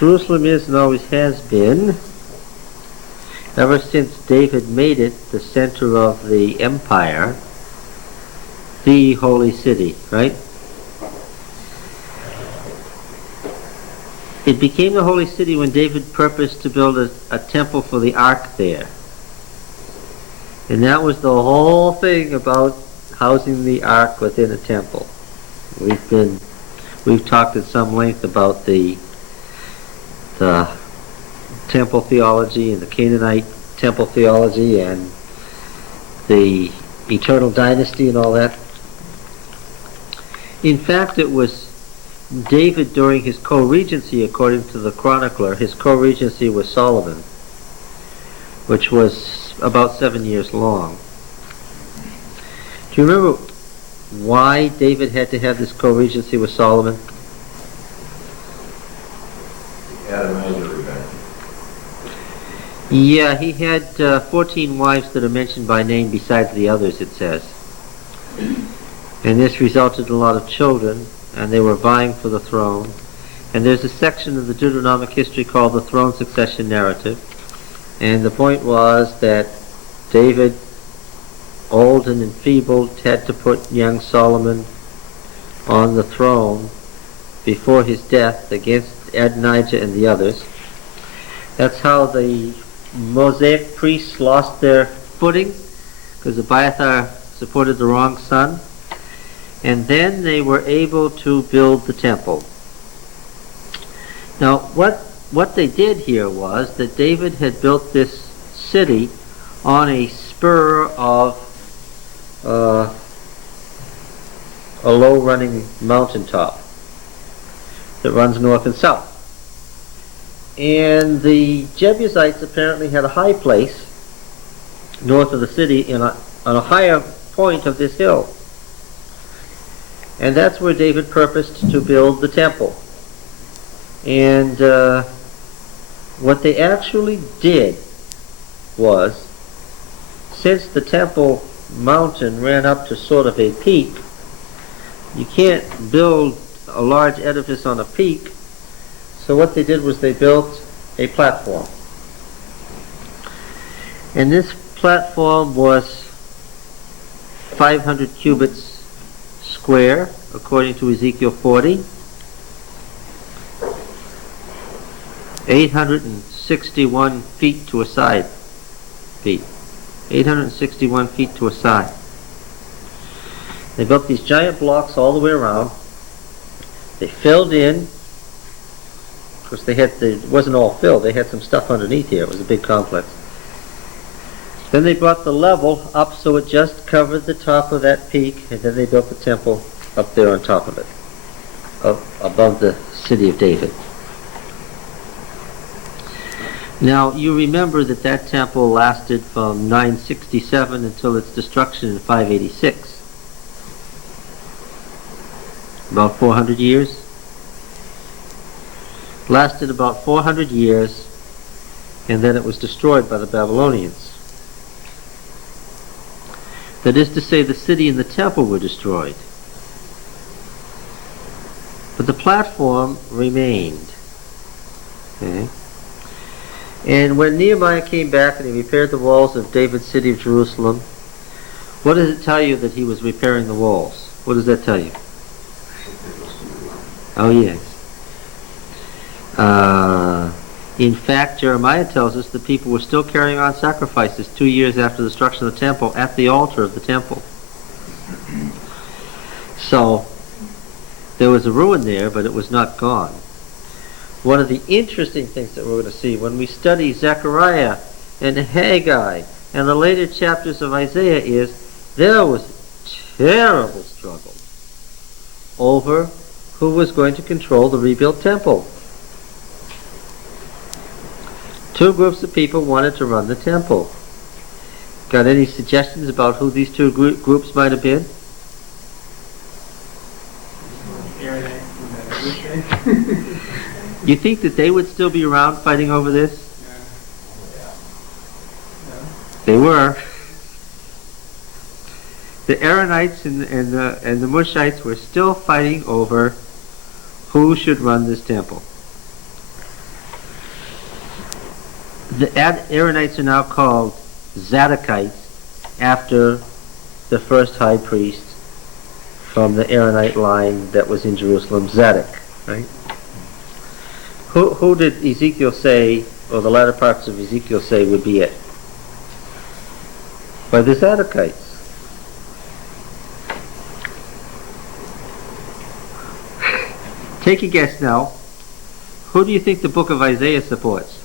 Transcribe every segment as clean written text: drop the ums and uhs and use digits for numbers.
Jerusalem is and always has been, ever since David made it the center of the empire, the holy city, right? It became the holy city when David purposed to build a temple for the ark there. And that was the whole thing about housing the ark within a temple. We've talked at some length about the temple theology and the Canaanite temple theology and the eternal dynasty and all that. In fact, it was David during his co-regency, according to the chronicler. His co-regency was Solomon, which was about 7 years long. Do you remember why David had to have this co-regency with Solomon? Yeah, he had 14 wives that are mentioned by name besides the others, it says. And this resulted in a lot of children, and they were vying for the throne. And there's a section of the Deuteronomic history called the throne succession narrative. And the point was that David, old and enfeebled, had to put young Solomon on the throne before his death against Adonijah and the others. That's how the Mosaic priests lost their footing, because Abiathar supported the wrong son. And then they were able to build the temple. Now, what they did here was that David had built this city on a spur of a low-running mountaintop that runs north and south. And the Jebusites apparently had a high place north of the city on a higher point of this hill. And that's where David purposed to build the temple. And what they actually did was, since the temple mountain ran up to sort of a peak, you can't build a large edifice on a peak, so what they did was they built a platform. And this platform was 500 cubits square, according to Ezekiel 40. 861 feet to a side. 861 feet to a side. They built these giant blocks all the way around. They filled in. Of course, it wasn't all filled. They had some stuff underneath here. It was a big complex. Then they brought the level up so it just covered the top of that peak, and then they built the temple up there on top of it, above the city of David. Now, you remember that that temple lasted from 967 until its destruction in 586. About 400 years. Lasted about 400 years, and then it was destroyed by the Babylonians. That is to say, the city and the temple were destroyed. But the platform remained. Okay? And when Nehemiah came back and he repaired the walls of David's city of Jerusalem, what does it tell you that he was repairing the walls? What does that tell you? Oh, yes. In fact, Jeremiah tells us that people were still carrying on sacrifices 2 years after the destruction of the temple at the altar of the temple. So, there was a ruin there, but it was not gone. One of the interesting things that we're going to see when we study Zechariah and Haggai and the later chapters of Isaiah is there was terrible struggle over who was going to control the rebuilt temple. Two groups of people wanted to run the temple. Got any suggestions about who these two groups might have been? You think that they would still be around fighting over this? They were. The Aaronites and the Mushites were still fighting over who should run this temple. The Aaronites are now called Zadokites after the first high priest from the Aaronite line that was in Jerusalem, Zadok, right? Who did Ezekiel say, or the latter parts of Ezekiel say would be it? By the Zadokites. Take a guess now. Who do you think the book of Isaiah supports?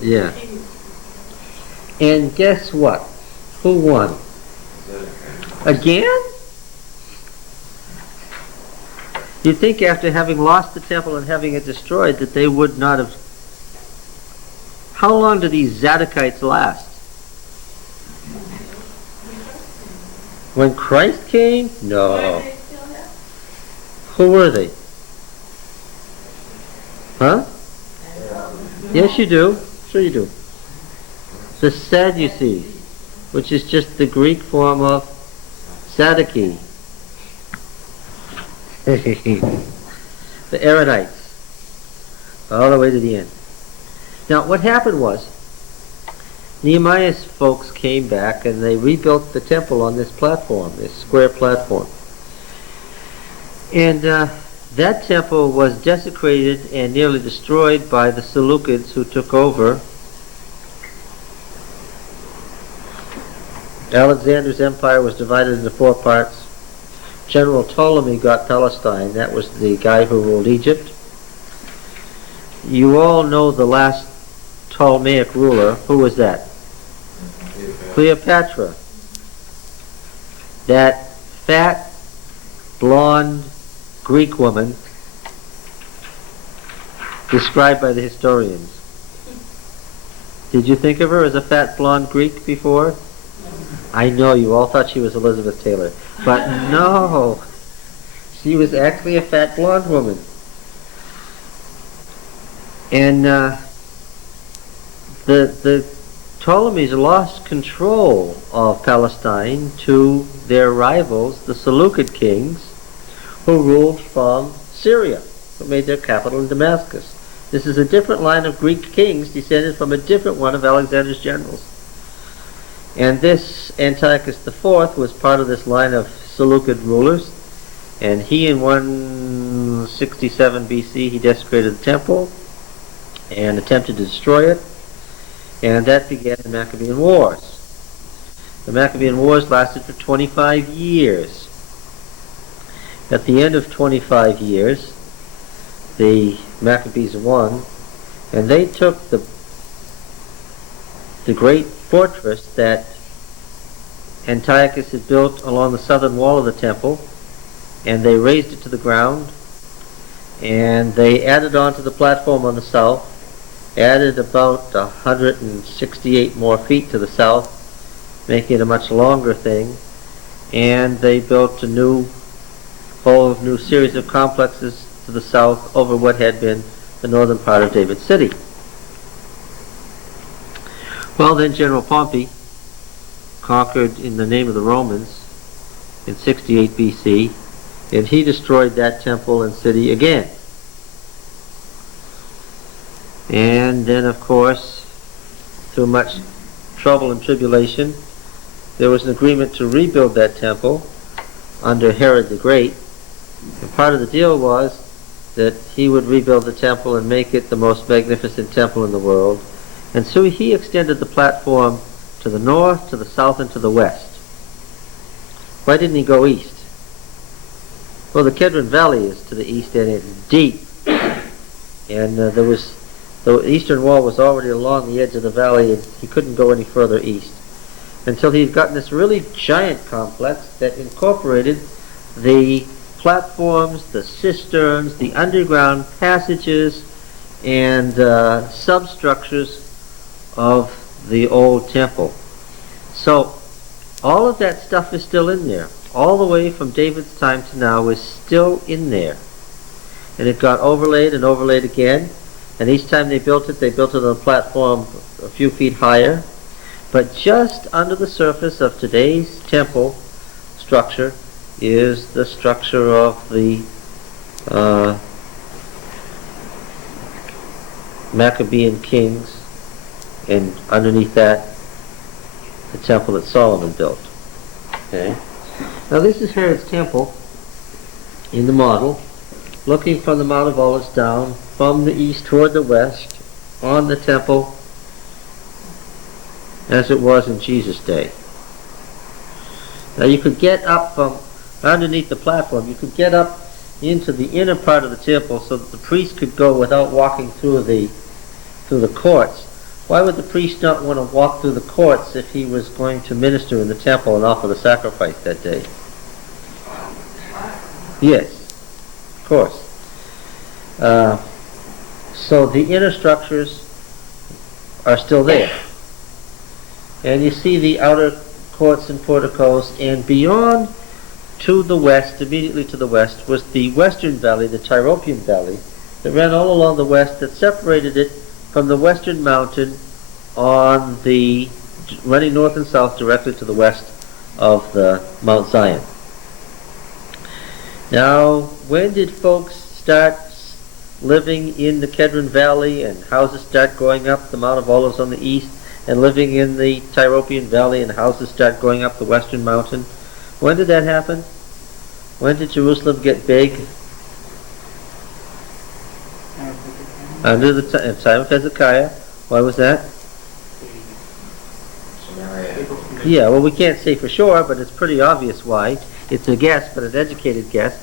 Yeah. And guess what? Who won? Again? You'd think after having lost the temple and having it destroyed that they would not have... How long do these Zadokites last? When Christ came? No. Who were they? Huh? Yes, you do. Sure you do. The Sadducees, which is just the Greek form of Sadducee. The Aaronites. All the way to the end. Now, what happened was, Nehemiah's folks came back and they rebuilt the temple on this platform, this square platform. And that temple was desecrated and nearly destroyed by the Seleucids who took over. Alexander's empire was divided into 4 parts. General Ptolemy got Palestine. That was the guy who ruled Egypt. You all know the last Ptolemaic ruler. Who was that? Cleopatra. That fat, blonde Greek woman described by the historians. Did you think of her as a fat, blonde Greek before? I know you all thought she was Elizabeth Taylor, but no, she was actually a fat, blonde woman. And the Ptolemies lost control of Palestine to their rivals, the Seleucid kings, who ruled from Syria, who made their capital in Damascus. This is a different line of Greek kings descended from a different one of Alexander's generals. And this Antiochus IV was part of this line of Seleucid rulers, and he in 167 BC he desecrated the temple and attempted to destroy it, and that began the Maccabean Wars. The Maccabean Wars lasted for 25 years. At the end of 25 years, the Maccabees won, and they took the great fortress that Antiochus had built along the southern wall of the temple, and they razed it to the ground, and they added on to the platform on the south, added about 168 more feet to the south, making it a much longer thing, and they built a whole new series of complexes to the south over what had been the northern part of David City. Well, then General Pompey conquered in the name of the Romans in 68 BC, and he destroyed that temple and city again. And then, of course, through much trouble and tribulation, there was an agreement to rebuild that temple under Herod the Great. And part of the deal was that he would rebuild the temple and make it the most magnificent temple in the world. And so he extended the platform to the north, to the south, and to the west. Why didn't he go east? Well, the Kedron Valley is to the east, and it's deep. And the eastern wall was already along the edge of the valley, and he couldn't go any further east until he'd gotten this really giant complex that incorporated the platforms, the cisterns, the underground passages, and substructures of the old temple. So all of that stuff is still in there. All the way from David's time to now is still in there. And it got overlaid and overlaid again. And each time they built it on a platform a few feet higher. But just under the surface of today's temple structure is the structure of the Maccabean kings, and underneath that, the temple that Solomon built. Okay. Now this is Herod's temple in the model, looking from the Mount of Olives down from the east toward the west on the temple as it was in Jesus' day. Now you could get up from underneath the platform, you could get up into the inner part of the temple so that the priest could go without walking through the courts. Why would the priest not want to walk through the courts if he was going to minister in the temple and offer the sacrifice that day? Yes, of course. So the inner structures are still there. And you see the outer courts and porticos, and beyond to the west, immediately to the west, was the western valley, the Tyropoeon Valley, that ran all along the west, that separated it from the western mountain on the running north and south directly to the west of the Mount Zion. Now, when did folks start living in the Kedron Valley and houses start going up the Mount of Olives on the east, and living in the Tyropoeon Valley and houses start going up the western mountain? When did that happen? When did Jerusalem get big? Under the time of Hezekiah. Why was that? Yeah, well, we can't say for sure, but it's pretty obvious why. It's a guess, but an educated guess.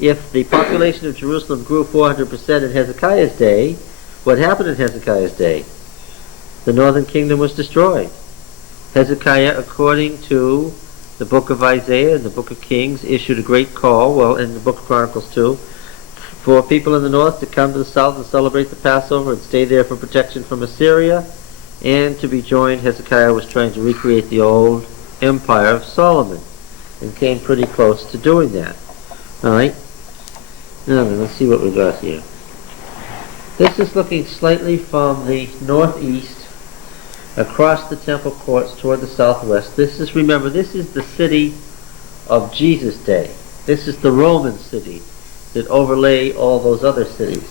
If the population of Jerusalem grew 400% in Hezekiah's day, what happened in Hezekiah's day? The northern kingdom was destroyed. Hezekiah, according to the book of Isaiah and the book of Kings, issued a great call, well, in the book of Chronicles too, for people in the north to come to the south and celebrate the Passover and stay there for protection from Assyria, and to be joined. Hezekiah was trying to recreate the old empire of Solomon, and came pretty close to doing that. Alright? Now then, let's see what we got here. This is looking slightly from the northeast across the temple courts toward the southwest. This is, remember, this is the city of Jesus' day. This is the Roman city that overlay all those other cities.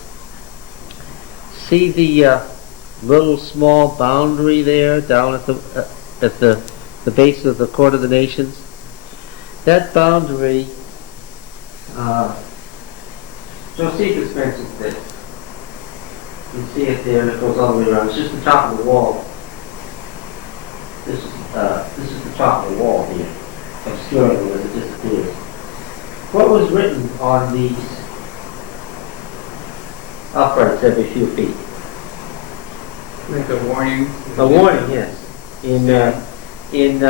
See the little small boundary there down at the base of the Court of the Nations? That boundary, Josephus mentions this. You can see it there, and it goes all the way around. It's just the top of the wall. This is the top of the wall here, obscuring it as it disappears. What was written on these uprights every few feet? Like a warning. A warning, yes. In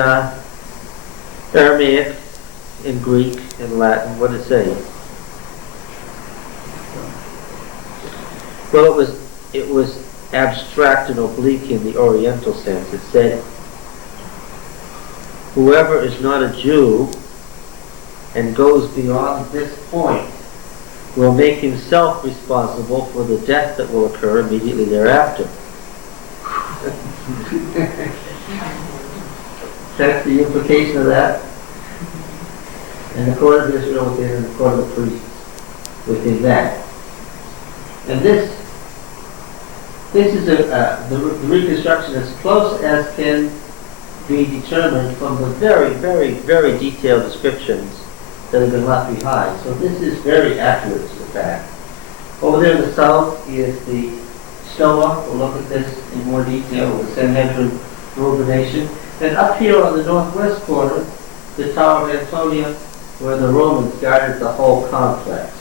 Aramaic, in Greek, in Latin, what did it say? Well, it was abstract and oblique in the Oriental sense. It said, whoever is not a Jew and goes beyond this point will make himself responsible for the death that will occur immediately thereafter. That's the implication of that. And the court of Israel within, and the court of the priests within that. And this is the reconstruction as close as can be determined from the very, very, very detailed descriptions that have been left behind. So this is very accurate to the fact. Over there in the south is the Stoa. We'll look at this in more detail with the Sanhedrin ruled the nation. And up here on the northwest corner, the Tower of Antonia, where the Romans guarded the whole complex.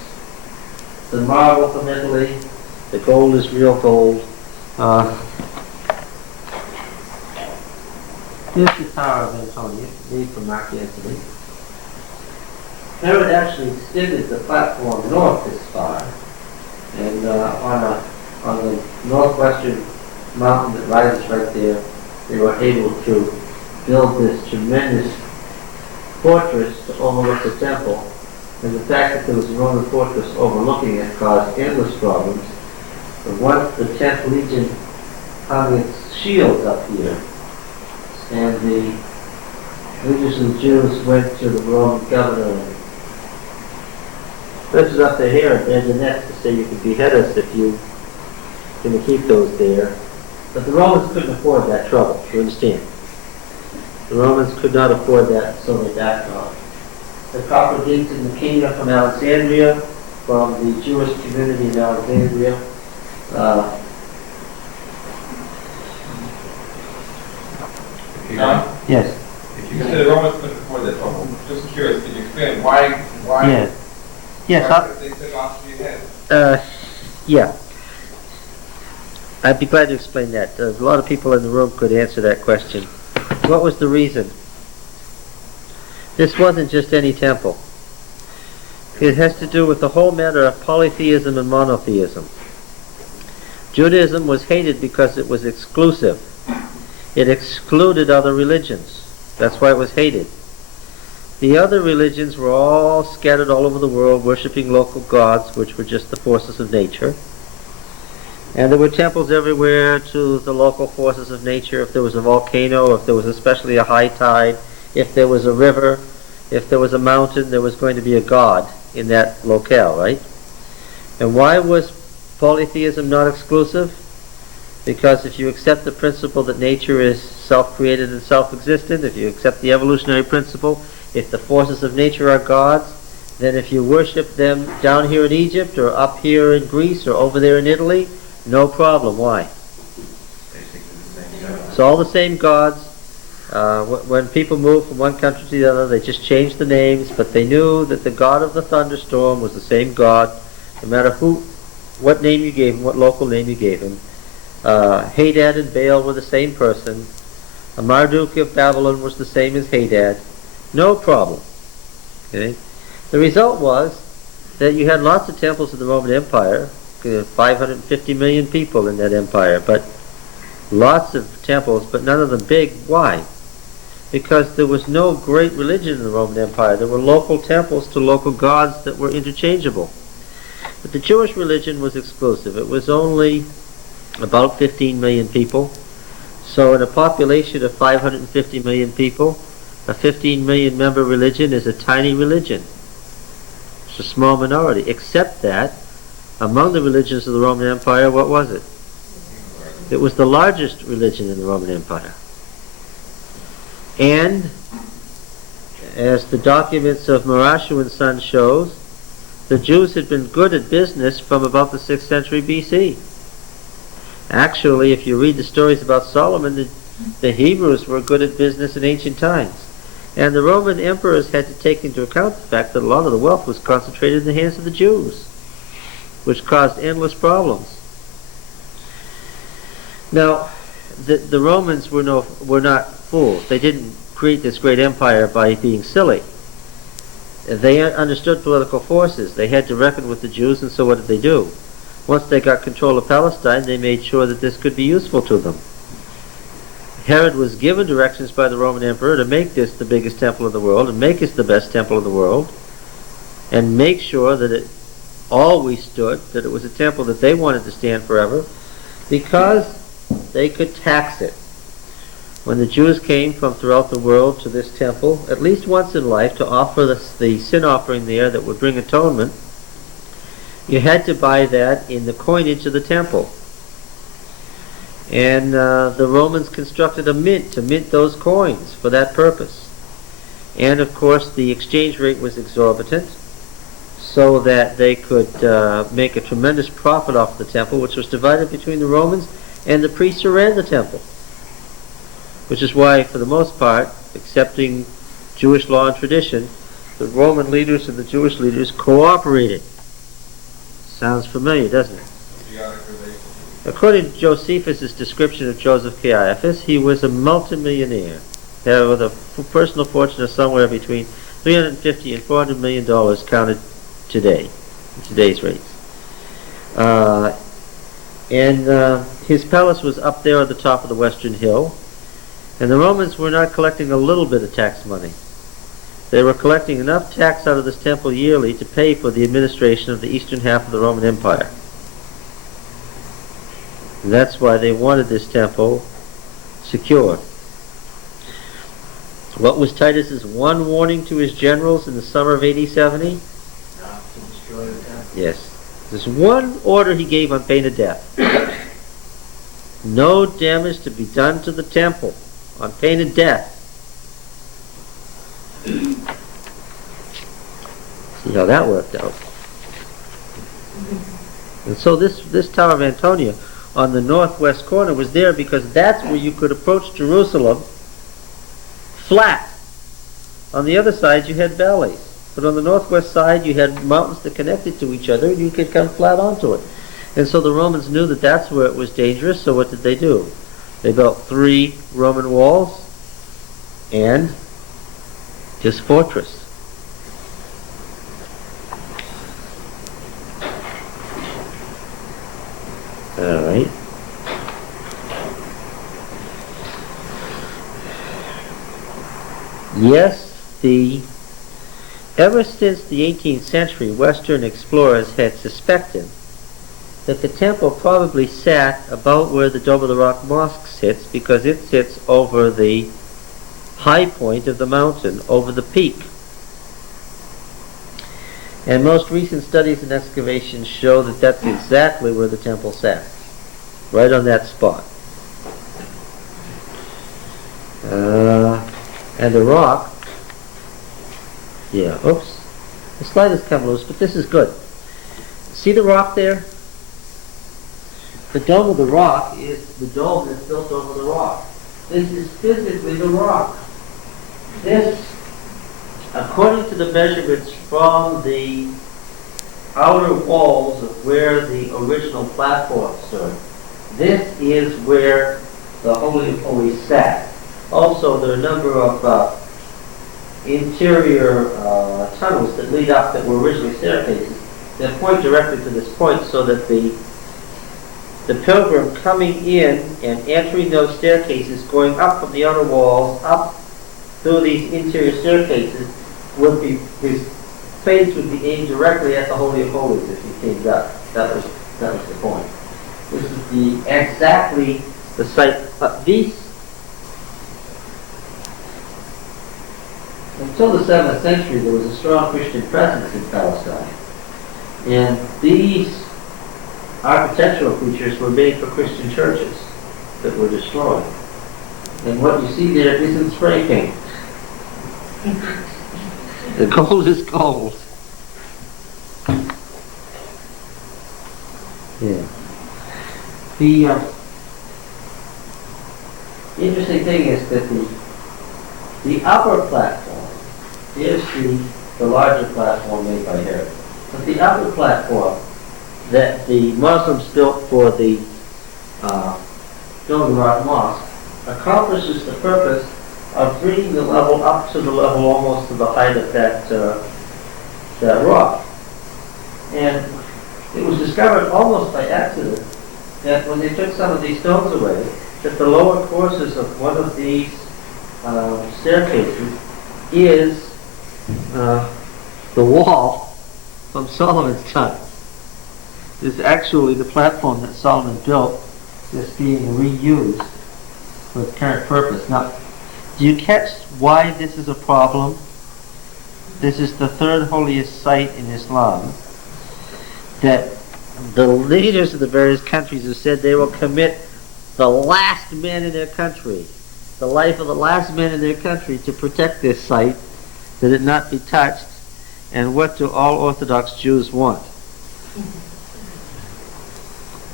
The marble from Italy, the gold is real gold. Here's the Tower of Antonia, made from Mark Antony. Herod actually extended the platform north this far, and on the northwestern mountain that rises right there, they were able to build this tremendous fortress to overlook the temple. And the fact that there was a Roman fortress overlooking it caused endless problems. But once the 10th Legion hung its shields up here, and the leaders of the Jews went to the Roman governor and lifted up their hair and bared the neck to say, you could behead us if you going to keep those there. But the Romans couldn't afford that trouble, you understand? The Romans could not afford that, so they backed off. The copper gates in the kingdom from Alexandria, from the Jewish community in Alexandria. Yes. If you said the Romans couldn't afford that trouble, just curious, can you explain why Yes. Yes. why they took Austria ahead? Yeah. I'd be glad to explain that. A lot of people in the room could answer that question. What was the reason? This wasn't just any temple. It has to do with the whole matter of polytheism and monotheism. Judaism was hated because it was exclusive. It excluded other religions. That's why it was hated. The other religions were all scattered all over the world, worshiping local gods, which were just the forces of nature. And there were temples everywhere to the local forces of nature. If there was a volcano, if there was especially a high tide, if there was a river, if there was a mountain, there was going to be a god in that locale, right? And why was polytheism not exclusive? Because if you accept the principle that nature is self-created and self-existent, if you accept the evolutionary principle, if the forces of nature are gods, then if you worship them down here in Egypt or up here in Greece or over there in Italy, no problem. Why? It's all the same gods. When people moved from one country to the other, they just changed the names, but they knew that the god of the thunderstorm was the same god, no matter what name you gave him, what local name you gave him. Hadad and Baal were the same person. Marduk of Babylon was the same as Hadad. No problem. Okay? The result was that you had lots of temples in the Roman Empire, 550 million people in that empire, but lots of temples, but none of them big. Why? Because there was no great religion in the Roman Empire. There were local temples to local gods that were interchangeable. But the Jewish religion was exclusive. It was only about 15 million people. So in a population of 550 million people, a 15 million member religion is a tiny religion. It's a small minority, except that among the religions of the Roman Empire, what was it? It was the largest religion in the Roman Empire. And, as the documents of Marashu and Son shows, the Jews had been good at business from about the 6th century BC. Actually, if you read the stories about Solomon, the Hebrews were good at business in ancient times. And the Roman emperors had to take into account the fact that a lot of the wealth was concentrated in the hands of the Jews, which caused endless problems. Now, the Romans were not fools. They didn't create this great empire by being silly. They understood political forces. They had to reckon with the Jews, and so what did they do? Once they got control of Palestine, they made sure that this could be useful to them. Herod was given directions by the Roman emperor to make this the biggest temple of the world, and make it the best temple of the world, and make sure that it always stood, that it was a temple that they wanted to stand forever, because they could tax it. When the Jews came from throughout the world to this temple, at least once in life, to offer the sin offering there that would bring atonement, you had to buy that in the coinage of the temple. And the Romans constructed a mint to mint those coins for that purpose. And of course the exchange rate was exorbitant, so that they could make a tremendous profit off the temple, which was divided between the Romans and the priests who ran the temple. Which is why, for the most part, accepting Jewish law and tradition, the Roman leaders and the Jewish leaders cooperated. Sounds familiar, doesn't it? According to Josephus' description of Joseph Caiaphas, he was a multimillionaire, with a personal fortune of somewhere between $350 and $400 million counted today, in today's rates. His palace was up there at the top of the Western Hill, and the Romans were not collecting a little bit of tax money. They were collecting enough tax out of this temple yearly to pay for the administration of the eastern half of the Roman Empire. And that's why they wanted this temple secure. What was Titus's one warning to his generals in the summer of AD 70? Not to destroy the temple. Yes. This one order he gave on pain of death. No damage to be done to the temple on pain of death. See how that worked out. And so this Tower of Antonia on the northwest corner was there because that's where you could approach Jerusalem flat. On the other side you had valleys. But on the northwest side you had mountains that connected to each other and you could come flat onto it. And so the Romans knew that that's where it was dangerous, so what did they do? They built 3 Roman walls and this fortress. All right. Yes, ever since the 18th century, Western explorers had suspected that the temple probably sat about where the Dome of the Rock Mosque sits because it sits over the high point of the mountain, over the peak. And most recent studies and excavations show that that's exactly where the temple sat, right on that spot. And the rock, oops, the slide has come loose, but this is good. See the rock there? The Dome of the Rock is the dome that's built over the rock. This is physically the rock. This, according to the measurements from the outer walls of where the original platform stood, this is where the Holy of Holies sat. Also, there are a number of interior tunnels that lead up that were originally staircases that point directly to this point so that the pilgrim coming in and entering those staircases, going up from the outer walls, up through these interior staircases, would be, his face would be aimed directly at the Holy of Holies if he came up. That was the point. This is exactly the site. Until the 7th century, there was a strong Christian presence in Palestine. And these architectural features were made for Christian churches that were destroyed. And what you see there isn't spray paint. The gold is gold. Yeah. The interesting thing is that the upper platform is the larger platform made by Herod. But the upper platform that the Muslims built for the Dome of the Rock Mosque accomplishes the purpose of bringing the level up to the level almost to the height of that rock. And it was discovered almost by accident that when they took some of these stones away, that the lower courses of one of these staircases is the wall from Solomon's time. This is actually the platform that Solomon built that's being reused for its current purpose. Now, do you catch why this is a problem? This is the 3rd holiest site in Islam that the leaders of the various countries have said they will commit the last man in their country, the life of the last man in their country, to protect this site, that it not be touched. And what do all Orthodox Jews want?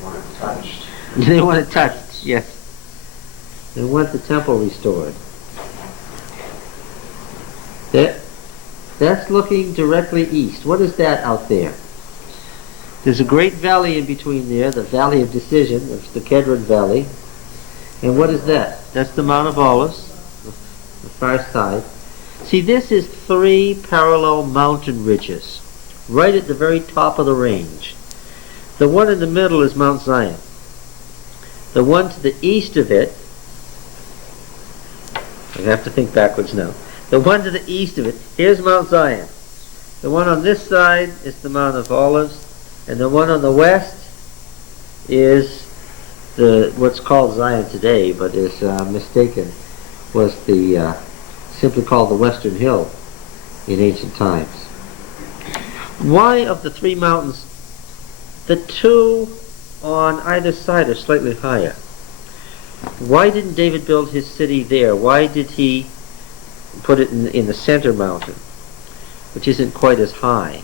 Want it touched. They want it touched, yes. They want the temple restored. That's looking directly east. What is that out there? There's a great valley in between there, the Valley of Decision, it's the Kedron Valley. And what is that? That's the Mount of Olives, the far side. See, this is 3 parallel mountain ridges, right at the very top of the range. The one in the middle is Mount Zion. The one to the east of it, I have to think backwards now. The one to the east of it, here's Mount Zion. The one on this side is the Mount of Olives, and the one on the west is what's called Zion today, but is mistaken, was simply called the Western Hill in ancient times. Why of the 3 mountains, the 2 on either side are slightly higher? Why didn't David build his city there? Why did he put it in the center mountain, which isn't quite as high?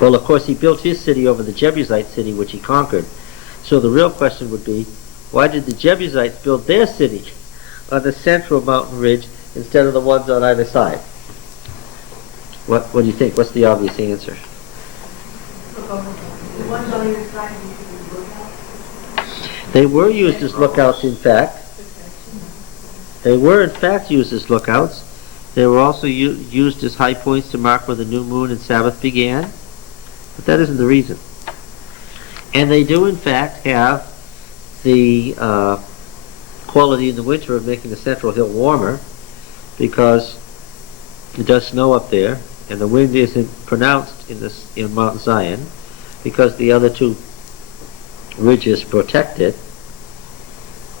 Well, of course, he built his city over the Jebusite city, which he conquered. So the real question would be, why did the Jebusites build their city on the central mountain ridge instead of the ones on either side? What do you think? What's the obvious answer? The ones on either side you can look out. They were used as lookouts, in fact. They were, in fact, used as lookouts. They were also used as high points to mark where the new moon and Sabbath began. But that isn't the reason. And they do, in fact, have the quality in the winter of making the central hill warmer, because it does snow up there, and the wind isn't pronounced in Mount Zion, because the other two ridges protect it.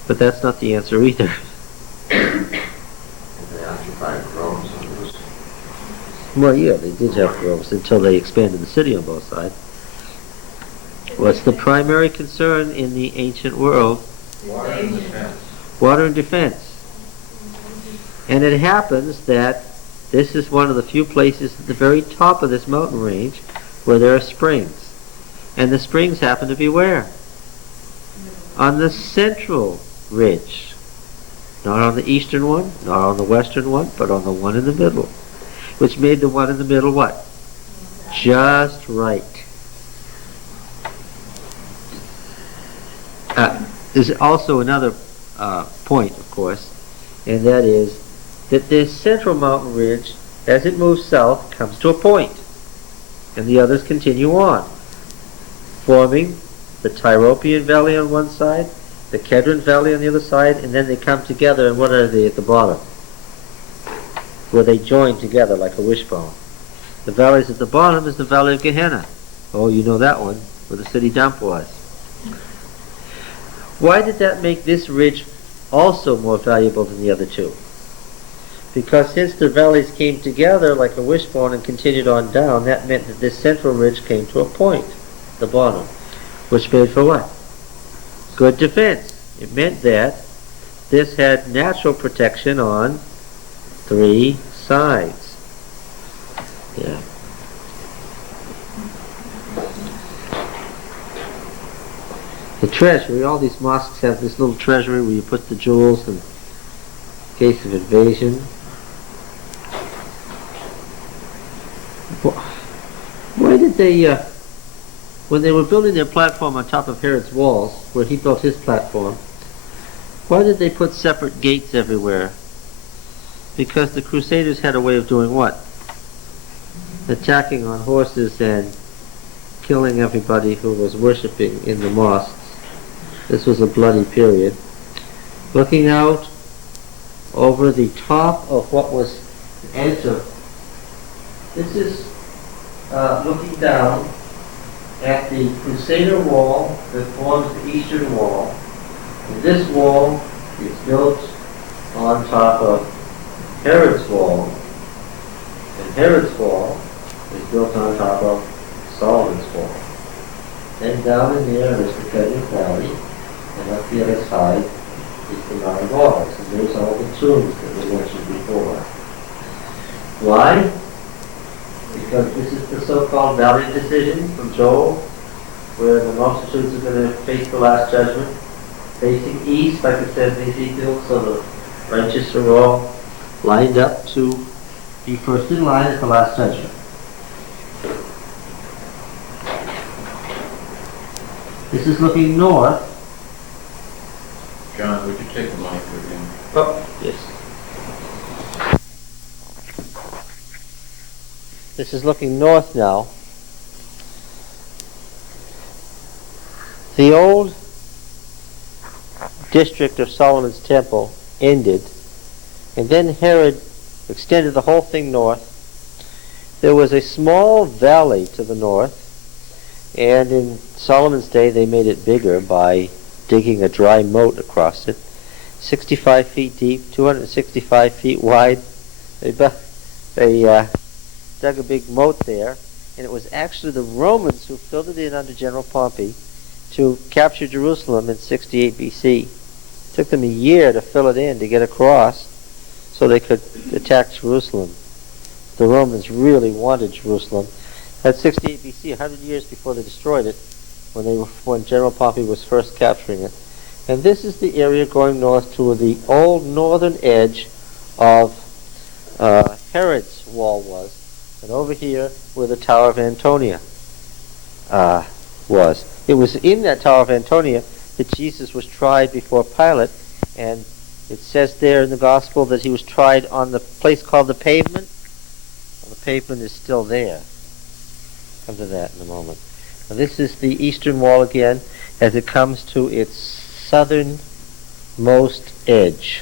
But that's not the answer either. And they occupied groves on those. Well, yeah, they did have groves until they expanded the city on both sides. What's the primary concern in the ancient world? Water and defense. Water and defense. And it happens that this is one of the few places at the very top of this mountain range where there are springs. And the springs happen to be where? On the central ridge. Not on the eastern one, not on the western one, but on the one in the middle. Which made the one in the middle what? Just right. There's also another point, of course, and that is that this central mountain ridge, as it moves south, comes to a point, and the others continue on, forming the Tyropian Valley on one side, the Kedron Valley on the other side, and then they come together, and what are they at the bottom? Where they join together like a wishbone. The valleys at the bottom is the Valley of Gehenna. Oh, you know that one, where the city dump was. Why did that make this ridge also more valuable than the other two? Because since the valleys came together like a wishbone and continued on down, that meant that this central ridge came to a point, the bottom, which made for what? Good defense. It meant that this had natural protection on 3 sides. Yeah. The treasury, all these mosques have this little treasury where you put the jewels in case of invasion. Why did they, when they were building their platform on top of Herod's walls, where he built his platform, why did they put separate gates everywhere? Because the Crusaders had a way of doing what? Attacking on horses and killing everybody who was worshipping in the mosques. This was a bloody period. Looking out over the top of what was the edge of... This is looking down at the Crusader wall that forms the eastern wall. And this wall is built on top of Herod's wall. And Herod's wall is built on top of Solomon's wall. Then down in there is the Kedron Valley, and up the other side is the Mount of Olives, and there's all the tombs that we mentioned before. Why? Because this is the so-called Valley Decision from Joel, where the multitudes are going to face the last judgment, facing east, like it says in Ezekiel, so the righteous are all lined up to be first in line at the last judgment. This is looking north. John, would you take the mic again? Oh, yes. This is looking north now. The old district of Solomon's Temple ended, and then Herod extended the whole thing north. There was a small valley to the north, and in Solomon's day they made it bigger by digging a dry moat across it, 65 feet deep, 265 feet wide. They dug a big moat there, and it was actually the Romans who filled it in under General Pompey to capture Jerusalem in 68 BC. It took them a year to fill it in to get across so they could attack Jerusalem. The Romans really wanted Jerusalem. At 68 BC, 100 years before they destroyed it, when General Pompey was first capturing it. And this is the area going north to the old northern edge of Herod's wall was. And over here where the Tower of Antonia was. It was in that Tower of Antonia that Jesus was tried before Pilate, and it says there in the Gospel that he was tried on the place called the Pavement. Well, the pavement is still there. Come to that in a moment. Now, this is the eastern wall again as it comes to its southernmost edge.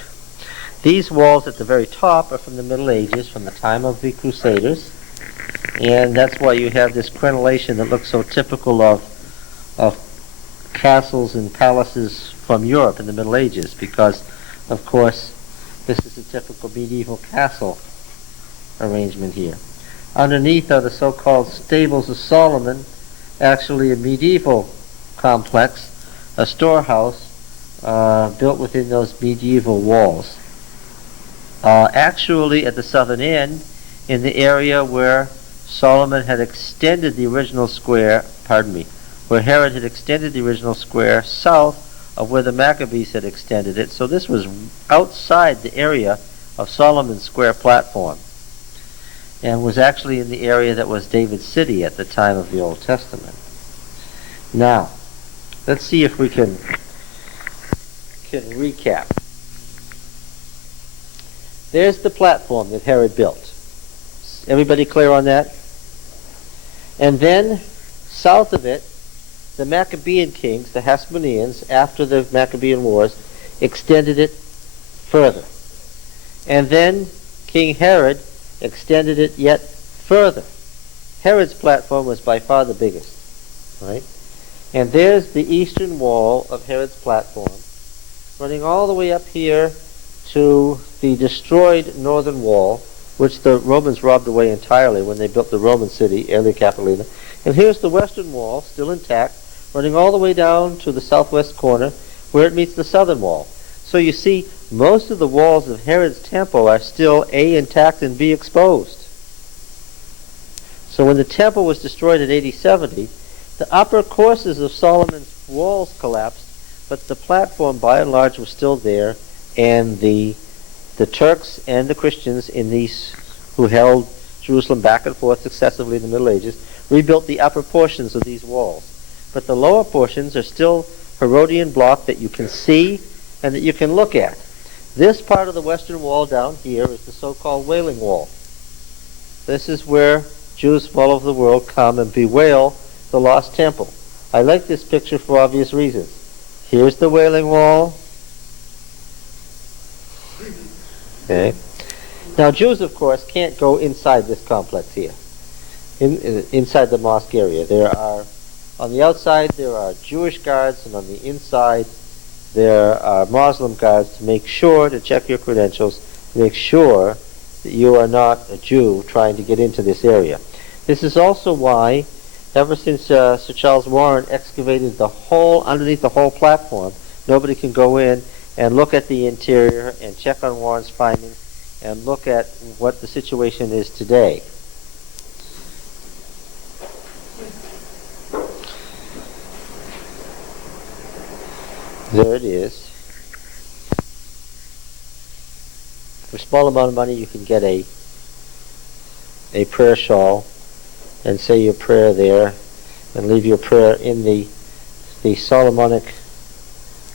These walls at the very top are from the Middle Ages, from the time of the Crusaders, and that's why you have this crenellation that looks so typical of castles and palaces from Europe in the Middle Ages, because, of course, this is a typical medieval castle arrangement here. Underneath are the so-called Stables of Solomon, actually a medieval complex, a storehouse built within those medieval walls. Actually, at the southern end, in the area where Solomon had extended the original square, where Herod had extended the original square south of where the Maccabees had extended it. So this was outside the area of Solomon's square platform, and was actually in the area that was David's city at the time of the Old Testament. Now, let's see if we can recap. There's the platform that Herod built. Everybody clear on that? And then, south of it, the Maccabean kings, the Hasmoneans, after the Maccabean Wars, extended it further. And then King Herod extended it yet further. Herod's platform was by far the biggest, right? And there's the eastern wall of Herod's platform, running all the way up here to the destroyed northern wall, which the Romans robbed away entirely when they built the Roman city, Aelia Capitolina. And here's the western wall, still intact, running all the way down to the southwest corner, where it meets the southern wall. So you see, most of the walls of Herod's temple are still A, intact, and B, exposed. So when the temple was destroyed in AD 70, the upper courses of Solomon's walls collapsed, but the platform by and large was still there, and the Turks and the Christians in these who held Jerusalem back and forth successively in the Middle Ages rebuilt the upper portions of these walls. But the lower portions are still Herodian block that you can see and that you can look at. This part of the western wall down here is the so-called Wailing Wall. This is where Jews from all over the world come and bewail the lost temple. I like this picture for obvious reasons. Here's the Wailing Wall. Okay. Now Jews, of course, can't go inside this complex here, inside the mosque area. On the outside there are Jewish guards, and on the inside there are Muslim guards to make sure, to check your credentials, to make sure that you are not a Jew trying to get into this area. This is also why, ever since Sir Charles Warren excavated the whole, underneath the whole platform, nobody can go in and look at the interior and check on Warren's findings and look at what the situation is today. There it is. For a small amount of money you can get a prayer shawl and say your prayer there and leave your prayer in the Solomonic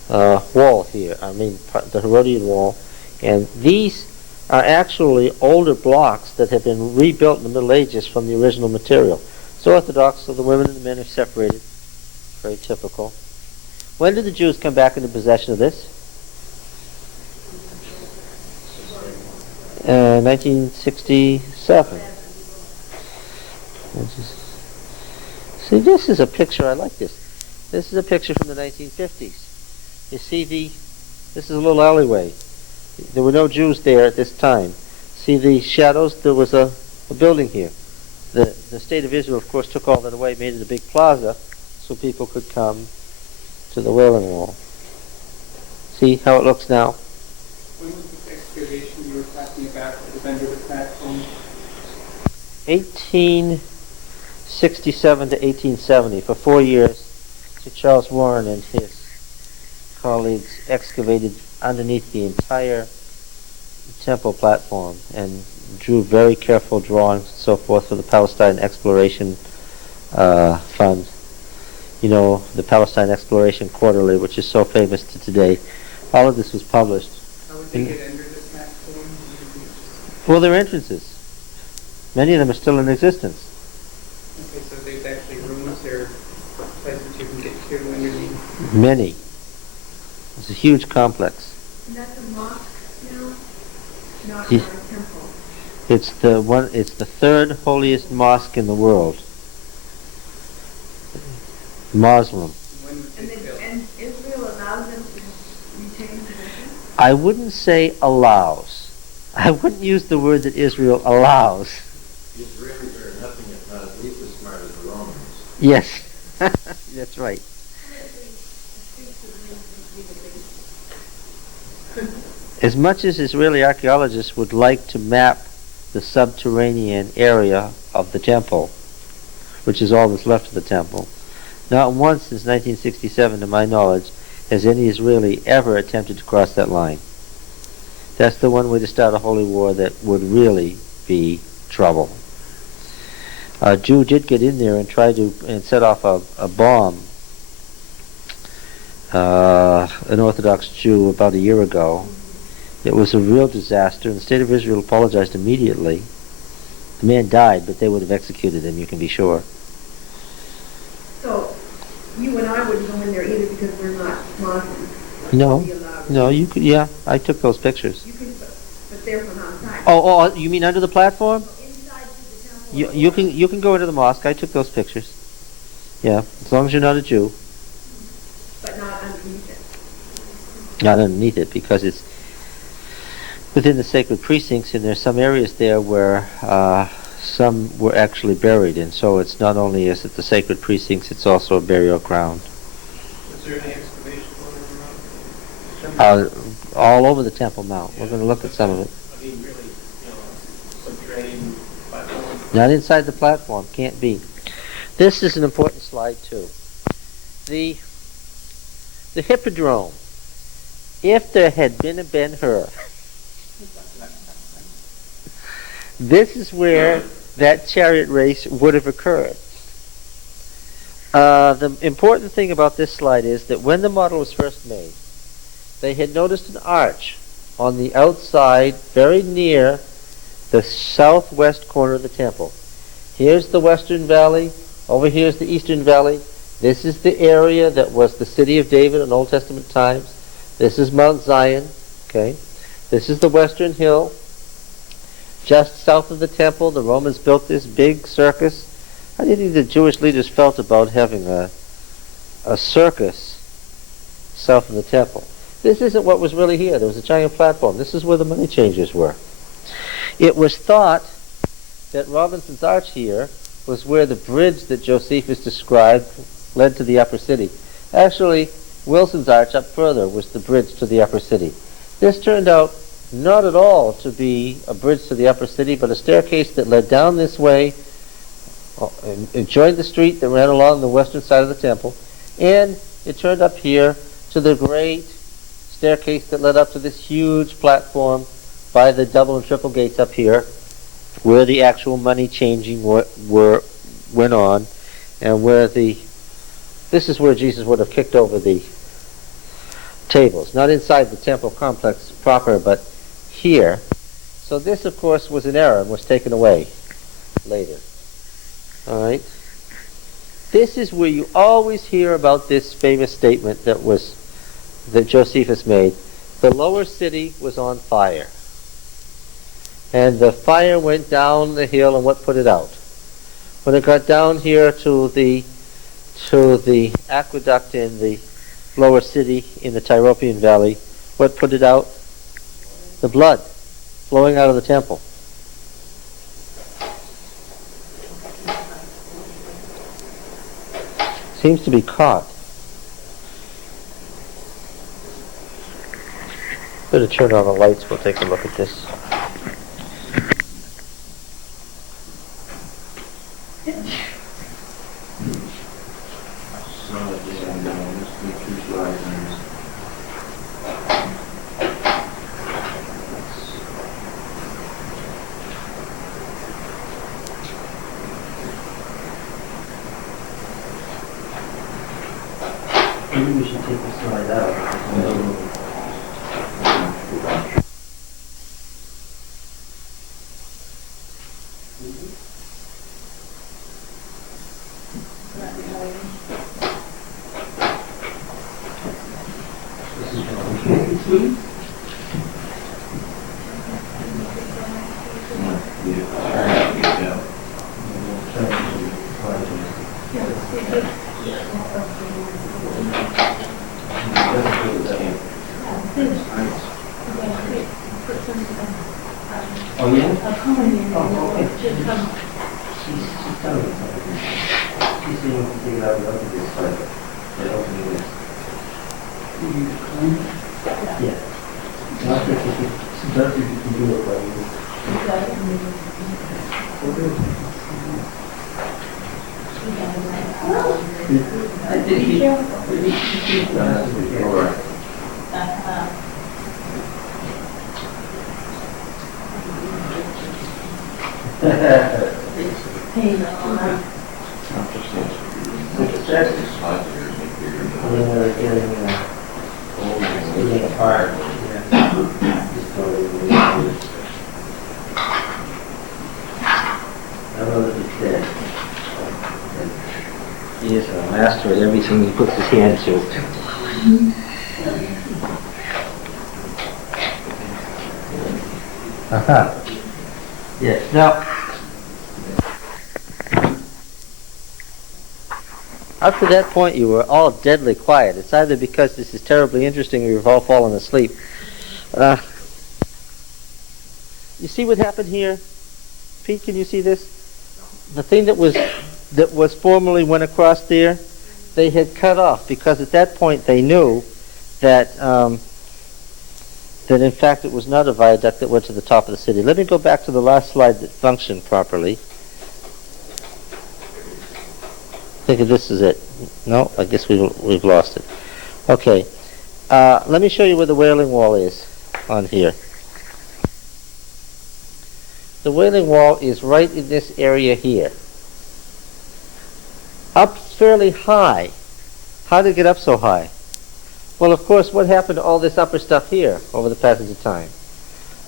wall here, the Herodian wall. And these are actually older blocks that have been rebuilt in the Middle Ages from the original material. It's Orthodox, so the women and the men are separated. Very typical. When did the Jews come back into possession of this? 1967. See, this is a picture, I like this. This is a picture from the 1950s. You see this is a little alleyway. There were no Jews there at this time. See the shadows? There was a building here. The state of Israel, of course, took all that away, made it a big plaza, so people could come to the Wailing Wall. See how it looks now? When was this excavation you were talking about that was under the platform? 1867 to 1870, for 4 years, Sir Charles Warren and his colleagues excavated underneath the entire temple platform and drew very careful drawings and so forth for the Palestine Exploration Fund. You know, the Palestine Exploration Quarterly, which is so famous to today. All of this was published. How would they get under the platform? Well, there are entrances. Many of them are still in existence. Okay, so there's actually rooms or places you can get to underneath. Many. It's a huge complex. And that's a mosque now, not Ye- a temple. It's the third holiest mosque in the world. Muslim. When was And this then, built? and Israel allows them to retain possession? I wouldn't say allows. I wouldn't use the word that Israel allows. The Israelis are nothing if not at least as smart as the Romans. Yes. That's right. As much as Israeli archaeologists would like to map the subterranean area of the temple, which is all that's left of the temple, not once since 1967, to my knowledge, has any Israeli ever attempted to cross that line. That's the one way to start a holy war that would really be trouble. A Jew did get in there and try to set off a bomb. An Orthodox Jew about a year ago. It was a real disaster, and the state of Israel apologized immediately. The man died, but they would have executed him, you can be sure. So, you and I wouldn't go in there either because we're not Muslims. No, Be allowed. no, you could, yeah, I took those pictures. You can, but they're from outside. Oh, you mean under the platform? So inside to the temple. You can go into the mosque. I took those pictures. Yeah, as long as you're not a Jew. But not underneath it. Not underneath it, because it's within the sacred precincts, and there's some areas there where some were actually buried, and so it's not only is it the sacred precincts, it's also a burial ground. Was there any excavation going around? All over the Temple Mount. We're going to look at some of it. I mean, really, subterranean platform. Not inside the platform. Can't be. This is an important slide, too. The Hippodrome. If there had been a Ben-Hur, this is where that chariot race would have occurred. The important thing about this slide is that when the model was first made, they had noticed an arch on the outside, very near the southwest corner of the temple. Here's the western valley, over here's the eastern valley. This is the area that was the city of David in Old Testament times. This is Mount Zion, okay? This is the western hill. Just south of the temple, the Romans built this big circus. How do you think the Jewish leaders felt about having a circus south of the temple? This isn't what was really here. There was a giant platform. This is where the money changers were. It was thought that Robinson's Arch here was where the bridge that Josephus described led to the upper city. Actually, Wilson's Arch up further was the bridge to the upper city. This turned out not at all to be a bridge to the upper city, but a staircase that led down this way and joined the street that ran along the western side of the temple, and it turned up here to the great staircase that led up to this huge platform by the double and triple gates up here, where the actual money changing went on, and where this is where Jesus would have kicked over the tables, not inside the temple complex proper, but here. So this, of course, was an error and was taken away later. All right. This is where you always hear about this famous statement that Josephus made. The lower city was on fire, and the fire went down the hill, and what put it out? When it got down here to the aqueduct in the lower city in the Tyropian Valley, what put it out? The blood flowing out of the temple. seems to be caught. Better turn on the lights, we'll take a look at this. Maybe we should take this slide out. Oh, yeah? Oh, okay. She's telling me something. She's saying to figure out what to do, but they don't do this. Yeah. Not that she does if you can do it, I did. He is a master at everything he puts his hand to. Yes. Now, up to that point, you were all deadly quiet. It's either because this is terribly interesting or you've all fallen asleep. You see what happened here? Pete, can you see this? The thing that was formerly went across there, they had cut off because at that point they knew that that in fact it was not a viaduct that went to the top of the city. Let me go back to the last slide that functioned properly. I think this is it. No, I guess we've lost it. Okay, let me show you where the Wailing Wall is on here. The Wailing Wall is right in this area here. Up fairly high. How did it get up so high? Well, of course, what happened to all this upper stuff here over the passage of time?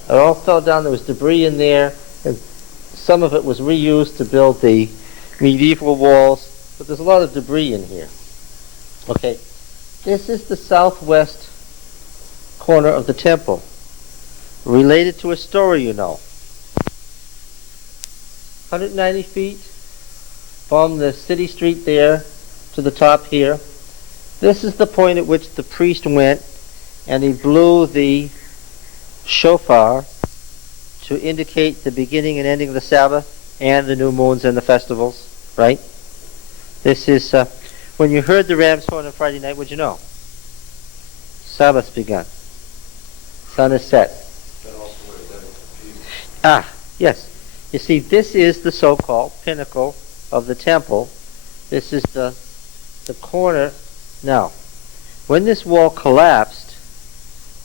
It all fell down. There was debris in there, and some of it was reused to build the medieval walls, but there's a lot of debris in here. Okay, this is the southwest corner of the temple, related to a story you know. 190 feet from the city street there to the top here. This is the point at which the priest went and he blew the shofar to indicate the beginning and ending of the Sabbath and the new moons and the festivals, right? This is, when you heard the ram's horn on Friday night, what'd you know? Sabbath's begun. Sun is set. Yes. You see, this is the so-called pinnacle of the temple. This is the corner. Now, when this wall collapsed,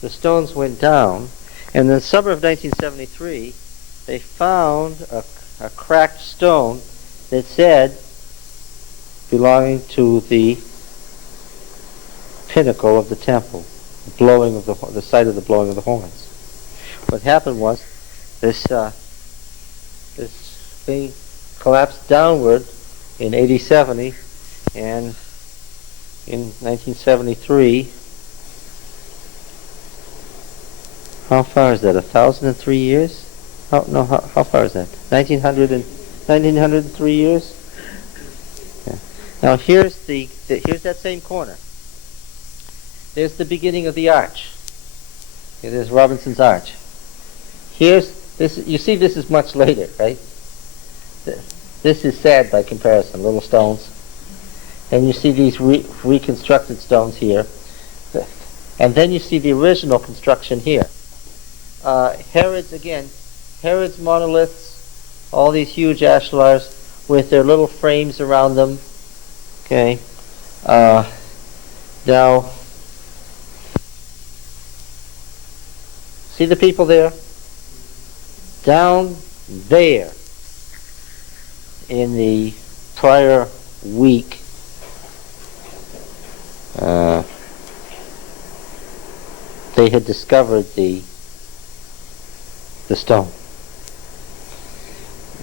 the stones went down, and in the summer of 1973, they found a cracked stone that said, belonging to the pinnacle of the temple, the blowing of the site of the blowing of the horns. What happened was, this thing collapsed downward in 80-70, and in 1973, how far is that? 1,003 years? How far is that? 1903 years? Yeah. Now here's here's that same corner. There's the beginning of the arch. Okay, there's Robinson's Arch. Here's this. You see, this is much later, right? This is sad by comparison. Little stones. and you see these reconstructed stones here. And then you see the original construction here. Herod's monoliths, all these huge ashlars with their little frames around them. Okay. Now, see the people there? Down there in the prior week, they had discovered the stone.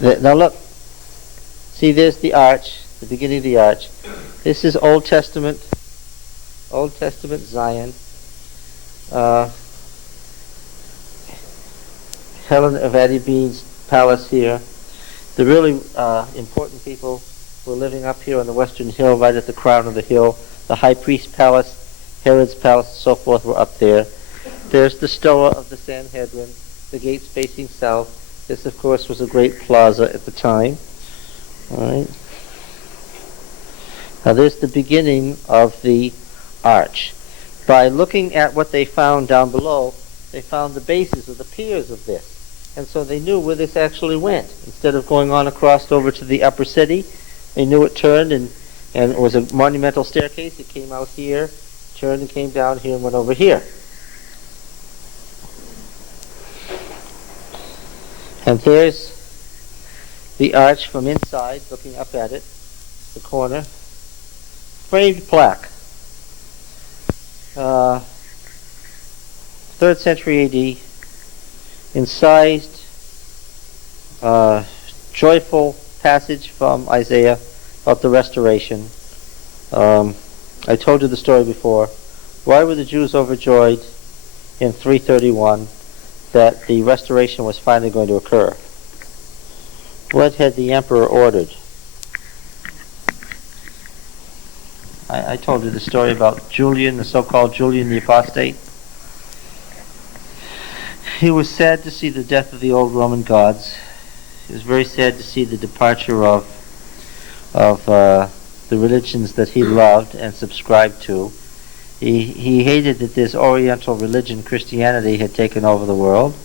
Now look, see, there's the arch, the beginning of the arch. This is Old Testament Zion. Helen of Adibene's palace here. The really important people were living up here on the western hill, right at the crown of the hill. The high priest's palace, Herod's palace, and so forth were up there. There's the Stoa of the Sanhedrin, the gates facing south. This, of course, was a great plaza at the time. All right. Now, there's the beginning of the arch. By looking at what they found down below, they found the bases or the piers of this. And so they knew where this actually went. Instead of going on across over to the upper city, they knew it turned and it was a monumental staircase. It came out here, turned and came down here and went over here. And there's the arch from inside, looking up at it, the corner. Framed plaque. 3rd century A.D. Incised, joyful passage from Isaiah about the restoration. I told you the story before. Why were the Jews overjoyed in 331 that the restoration was finally going to occur? What had the emperor ordered? I told you the story about Julian, the so-called Julian the Apostate. He was sad to see the death of the old Roman gods. He was very sad to see the departure of the religions that he loved and subscribed to. He hated that this Oriental religion, Christianity, had taken over the world.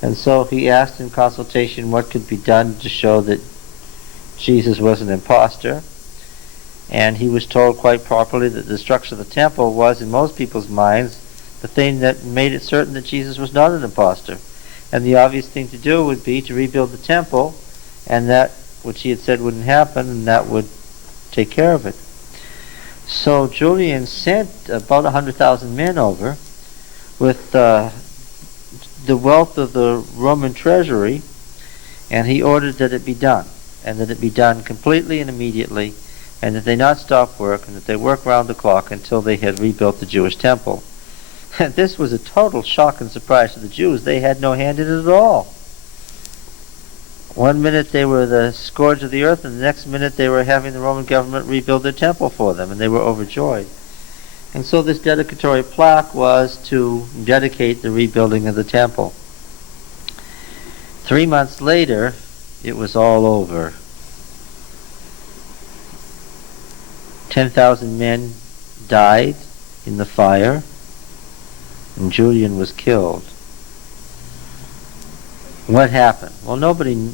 And so he asked in consultation what could be done to show that Jesus was an impostor. And he was told quite properly that the destruction of the temple was, in most people's minds, the thing that made it certain that Jesus was not an impostor. And the obvious thing to do would be to rebuild the temple, and that which he had said wouldn't happen, and that would take care of it. So Julian sent about 100,000 men over with the wealth of the Roman treasury, and he ordered that it be done, and that it be done completely and immediately, and that they not stop work, and that they work round the clock until they had rebuilt the Jewish temple. And this was a total shock and surprise to the Jews. They had no hand in it at all. One minute they were the scourge of the earth, and the next minute they were having the Roman government rebuild their temple for them, and they were overjoyed. And so this dedicatory plaque was to dedicate the rebuilding of the temple. 3 months later, it was all over. 10,000 men died in the fire, and Julian was killed. What happened? Well, nobody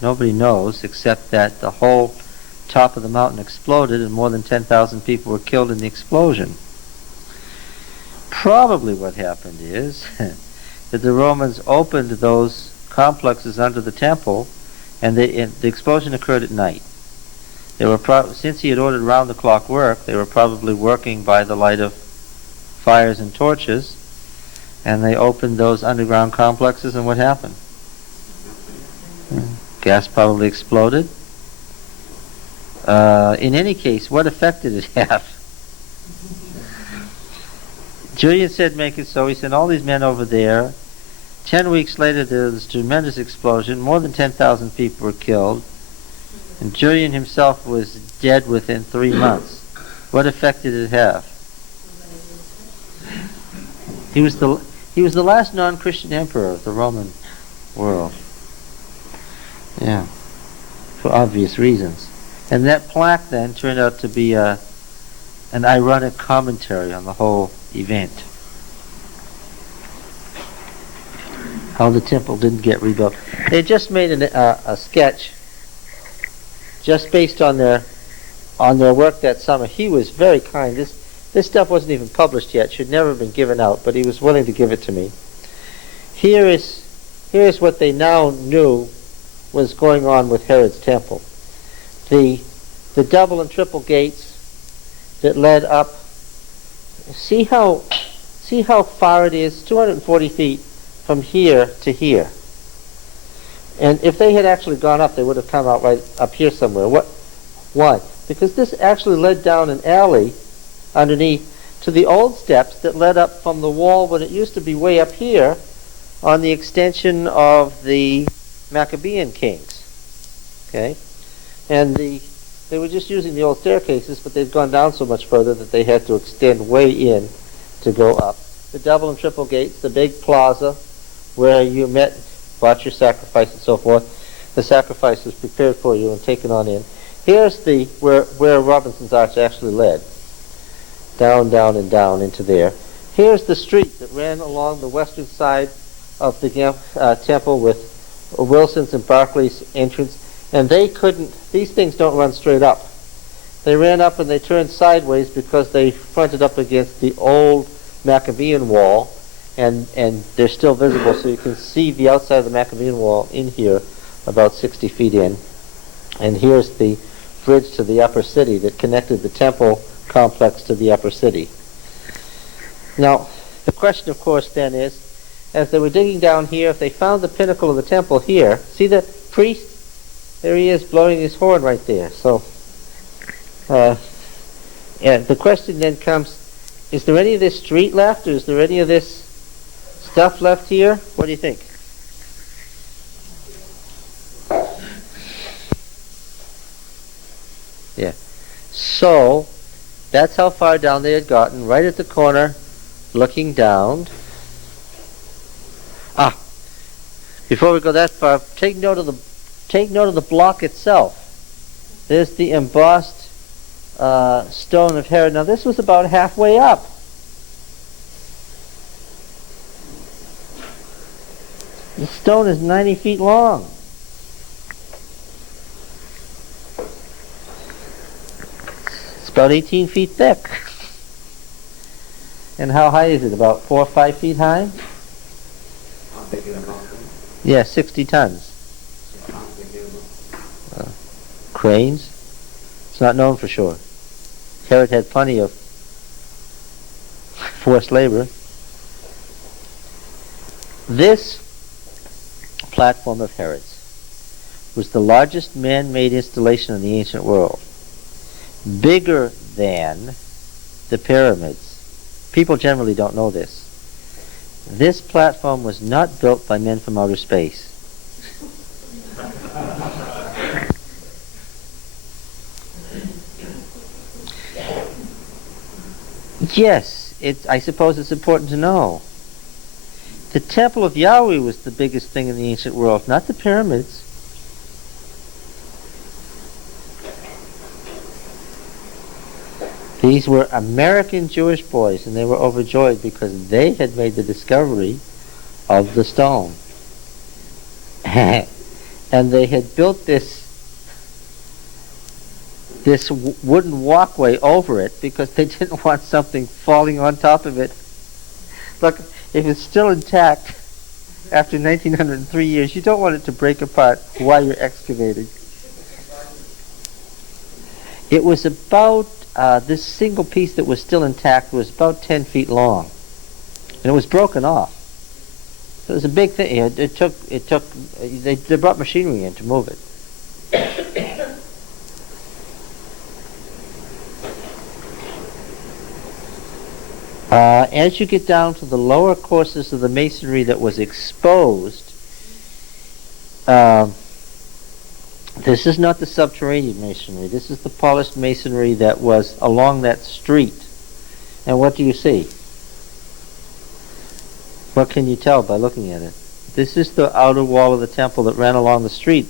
knows, except that the whole top of the mountain exploded and more than 10,000 people were killed in the explosion. Probably what happened is that the Romans opened those complexes under the temple, and the explosion occurred at night. They were since he had ordered round-the-clock work, they were probably working by the light of fires and torches, and they opened those underground complexes, and what happened? Gas probably exploded. In any case, what effect did it have? Julian said, make it so. He sent all these men over there. 10 weeks later, there was a tremendous explosion. More than 10,000 people were killed. And Julian himself was dead within 3 months. What effect did it have? He was the last non-Christian emperor of the Roman world. Yeah, for obvious reasons. And that plaque then turned out to be an ironic commentary on the whole event. How the temple didn't get rebuilt. They just made a sketch just based on their work that summer. He was very kind. This stuff wasn't even published yet. Should never have been given out, but he was willing to give it to me. Here is what they now knew was going on with Herod's temple. The double and triple gates that led up. See how far it is? 240 feet from here to here. And if they had actually gone up, they would have come out right up here somewhere. Why? Because this actually led down an alley underneath to the old steps that led up from the wall when it used to be way up here on the extension of the Maccabean kings. Okay? And they were just using the old staircases, but they'd gone down so much further that they had to extend way in to go up. The double and triple gates, the big plaza where you met, brought your sacrifice and so forth. The sacrifice was prepared for you and taken on in. Here's where Robinson's Arch actually led. Down, down, and down into there. Here's the street that ran along the western side of the temple with Wilson's and Barclay's entrance. And these things don't run straight up. They ran up and they turned sideways because they fronted up against the old Maccabean wall, and they're still visible, so you can see the outside of the Maccabean wall in here, about 60 feet in. And here's the bridge to the upper city that connected the temple complex to the upper city. Now, the question, of course, then is, as they were digging down here, if they found the pinnacle of the temple here, see the priest? There he is blowing his horn right there. So, the question then comes, is there any of this street left, or is there any of this stuff left here? What do you think? Yeah. So, that's how far down they had gotten, right at the corner, looking down. Before we go that far, take note of the block itself. There's the embossed stone of Herod. Now this was about halfway up. The stone is 90 feet long. It's about 18 feet thick. And how high is it? About 4 or 5 feet high? I'm thinking about them. Yeah, 60 tons. I'm thinking about Cranes? It's not known for sure. Herod had plenty of forced labor. This platform of Herod's was the largest man-made installation in the ancient world. Bigger than the pyramids. People generally don't know this. This platform was not built by men from outer space. Yes, I suppose it's important to know. The Temple of Yahweh was the biggest thing in the ancient world, not the pyramids. These were American Jewish boys, and they were overjoyed because they had made the discovery of the stone. And they had built this wooden walkway over it because they didn't want something falling on top of it. Look, if it's still intact after 1903 years, you don't want it to break apart while you're excavating. It was about, this single piece that was still intact was about 10 feet long. And it was broken off. So it was a big thing. They brought machinery in to move it. As you get down to the lower courses of the masonry that was exposed, this is not the subterranean masonry. This is the polished masonry that was along that street. And what do you see? What can you tell by looking at it? This is the outer wall of the temple that ran along the street,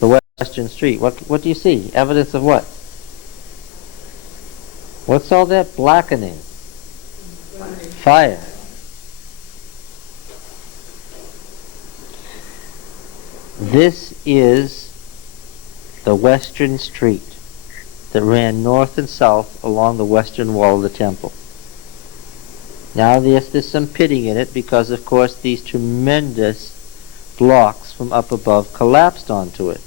the west Western Street. What do you see? Evidence of what? What's all that blackening? Fire. This is the Western Street that ran north and south along the western wall of the temple. Now there's some pitting in it because, of course, these tremendous blocks from up above collapsed onto it.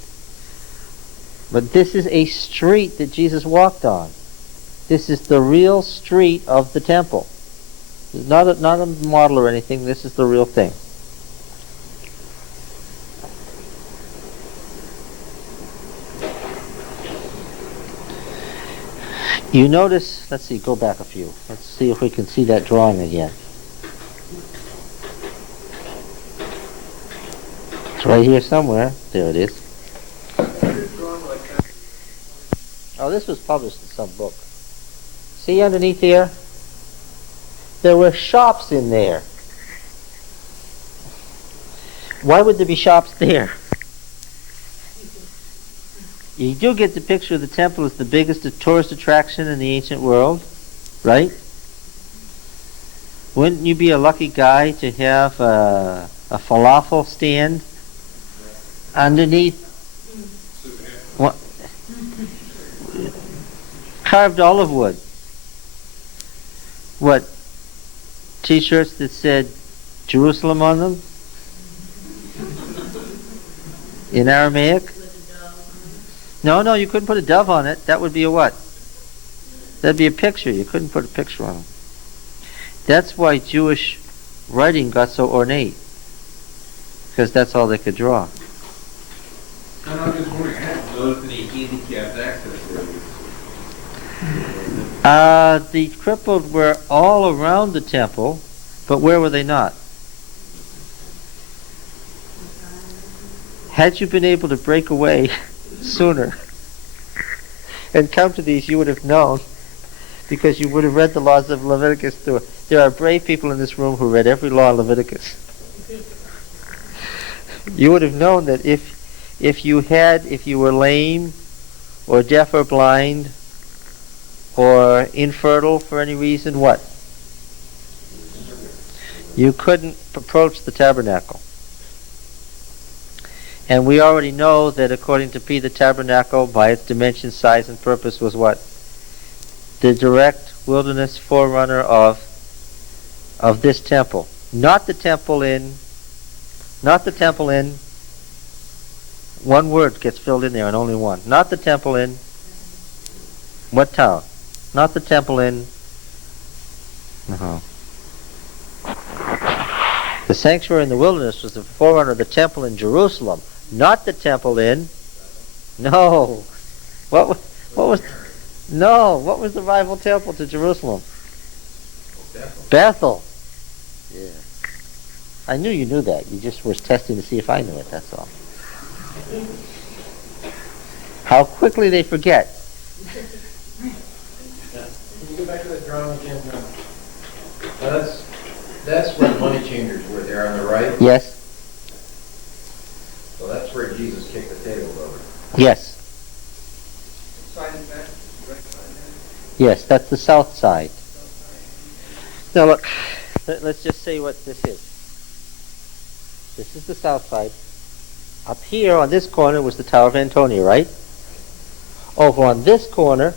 But this is a street that Jesus walked on. This is the real street of the temple. It's not a model or anything. This is the real thing. You notice, let's see, go back a few. Let's see if we can see that drawing again. It's right here somewhere. There it is. Oh, this was published in some book. See underneath here? There were shops in there. Why would there be shops there? You do get the picture of the temple as the biggest tourist attraction in the ancient world, right? Wouldn't you be a lucky guy to have a falafel stand underneath? What? Carved olive wood. What? T-shirts that said Jerusalem on them? In Aramaic? No, you couldn't put a dove on it. That would be a what? That'd be a picture. You couldn't put a picture on it. That's why Jewish writing got so ornate. Because that's all they could draw. And I'm just wondering, I haven't noticed any handicapped access roads. The crippled were all around the temple, but where were they not? Had you been able to break away sooner and come to these, you would have known, because you would have read the laws of Leviticus through it. There are brave people in this room who read every law of Leviticus. You would have known that if you were lame or deaf or blind or infertile for any reason, what? You couldn't approach the tabernacle. And we already know that according to P, the tabernacle, by its dimension, size, and purpose, was what? The direct wilderness forerunner of this temple. Not the temple in, one word gets filled in there and only one. Not the temple in, what town? Not the temple in, no. The sanctuary in the wilderness was the forerunner of the temple in Jerusalem. Not the temple in, no. What was the rival temple to Jerusalem? Bethel. Yeah. I knew you knew that. You just were testing to see if I knew it, that's all. How quickly they forget. Can you go back to that drawing again, John? That's where the money changers were there on the right. Yes? So that's where Jesus kicked the table over. Yes. Side and back, right side and back. Yes, that's the south side. Now look, let's just say what this is. This is the south side. Up here on this corner was the Tower of Antonia, right? Over on this corner,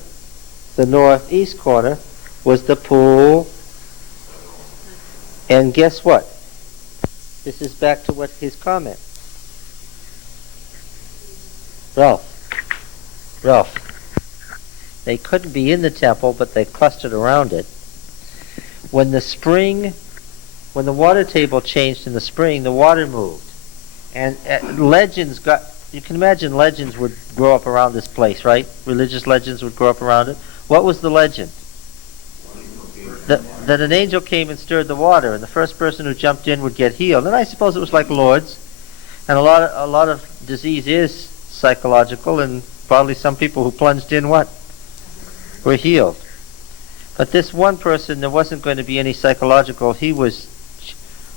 the northeast corner, was the pool. And guess what? This is back to what his comment. Ralph. They couldn't be in the temple, but they clustered around it. When the water table changed in the spring, the water moved. And you can imagine legends would grow up around this place, right? Religious legends would grow up around it. What was the legend? That an angel came and stirred the water, and the first person who jumped in would get healed. And I suppose it was like Lourdes. And a lot of disease is psychological, and probably some people who plunged in were healed. But this one person, there wasn't going to be any psychological. He was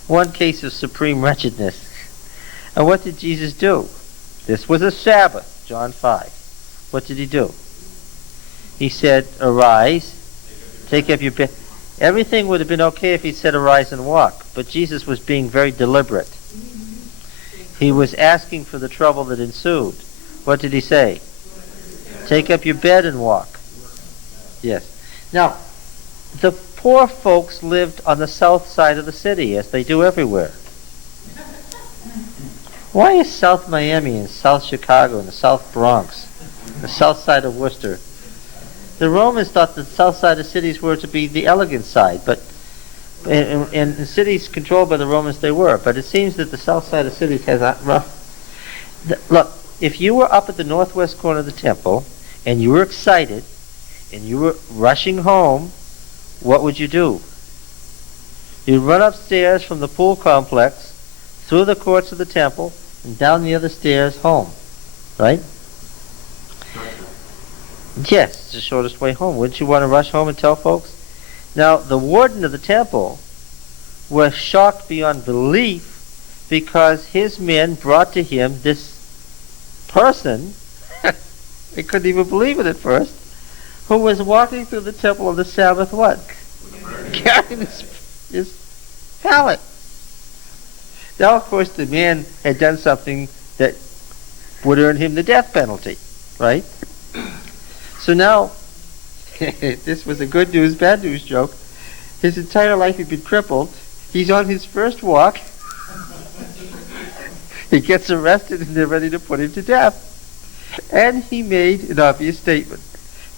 one case of supreme wretchedness. And what did Jesus do? This was a Sabbath. John 5. What did he do? He said, arise, take up your bed. Everything would have been okay if he said arise and walk, but Jesus was being very deliberate. He was asking for the trouble that ensued. What did he say? Take up your bed and walk. Yes. Now, the poor folks lived on the south side of the city, as they do everywhere. Why is South Miami and South Chicago and the South Bronx, the south side of Worcester? The Romans thought the south side of cities were to be the elegant side, but in cities controlled by the Romans they were. But it seems that the south side of cities has a rough... Look, if you were up at the northwest corner of the temple, and you were excited, and you were rushing home, what would you do? You'd run upstairs from the pool complex, through the courts of the temple, and down the other stairs home. Right? Yes, it's the shortest way home. Wouldn't you want to rush home and tell folks? Now, the warden of the temple was shocked beyond belief because his men brought to him this person, they couldn't even believe it at first, who was walking through the temple on the Sabbath what? Carrying his pallet. Now, of course, the man had done something that would earn him the death penalty, right? So now, this was a good news, bad news joke. His entire life had been crippled. He's on his first walk. He gets arrested and they're ready to put him to death. And he made an obvious statement.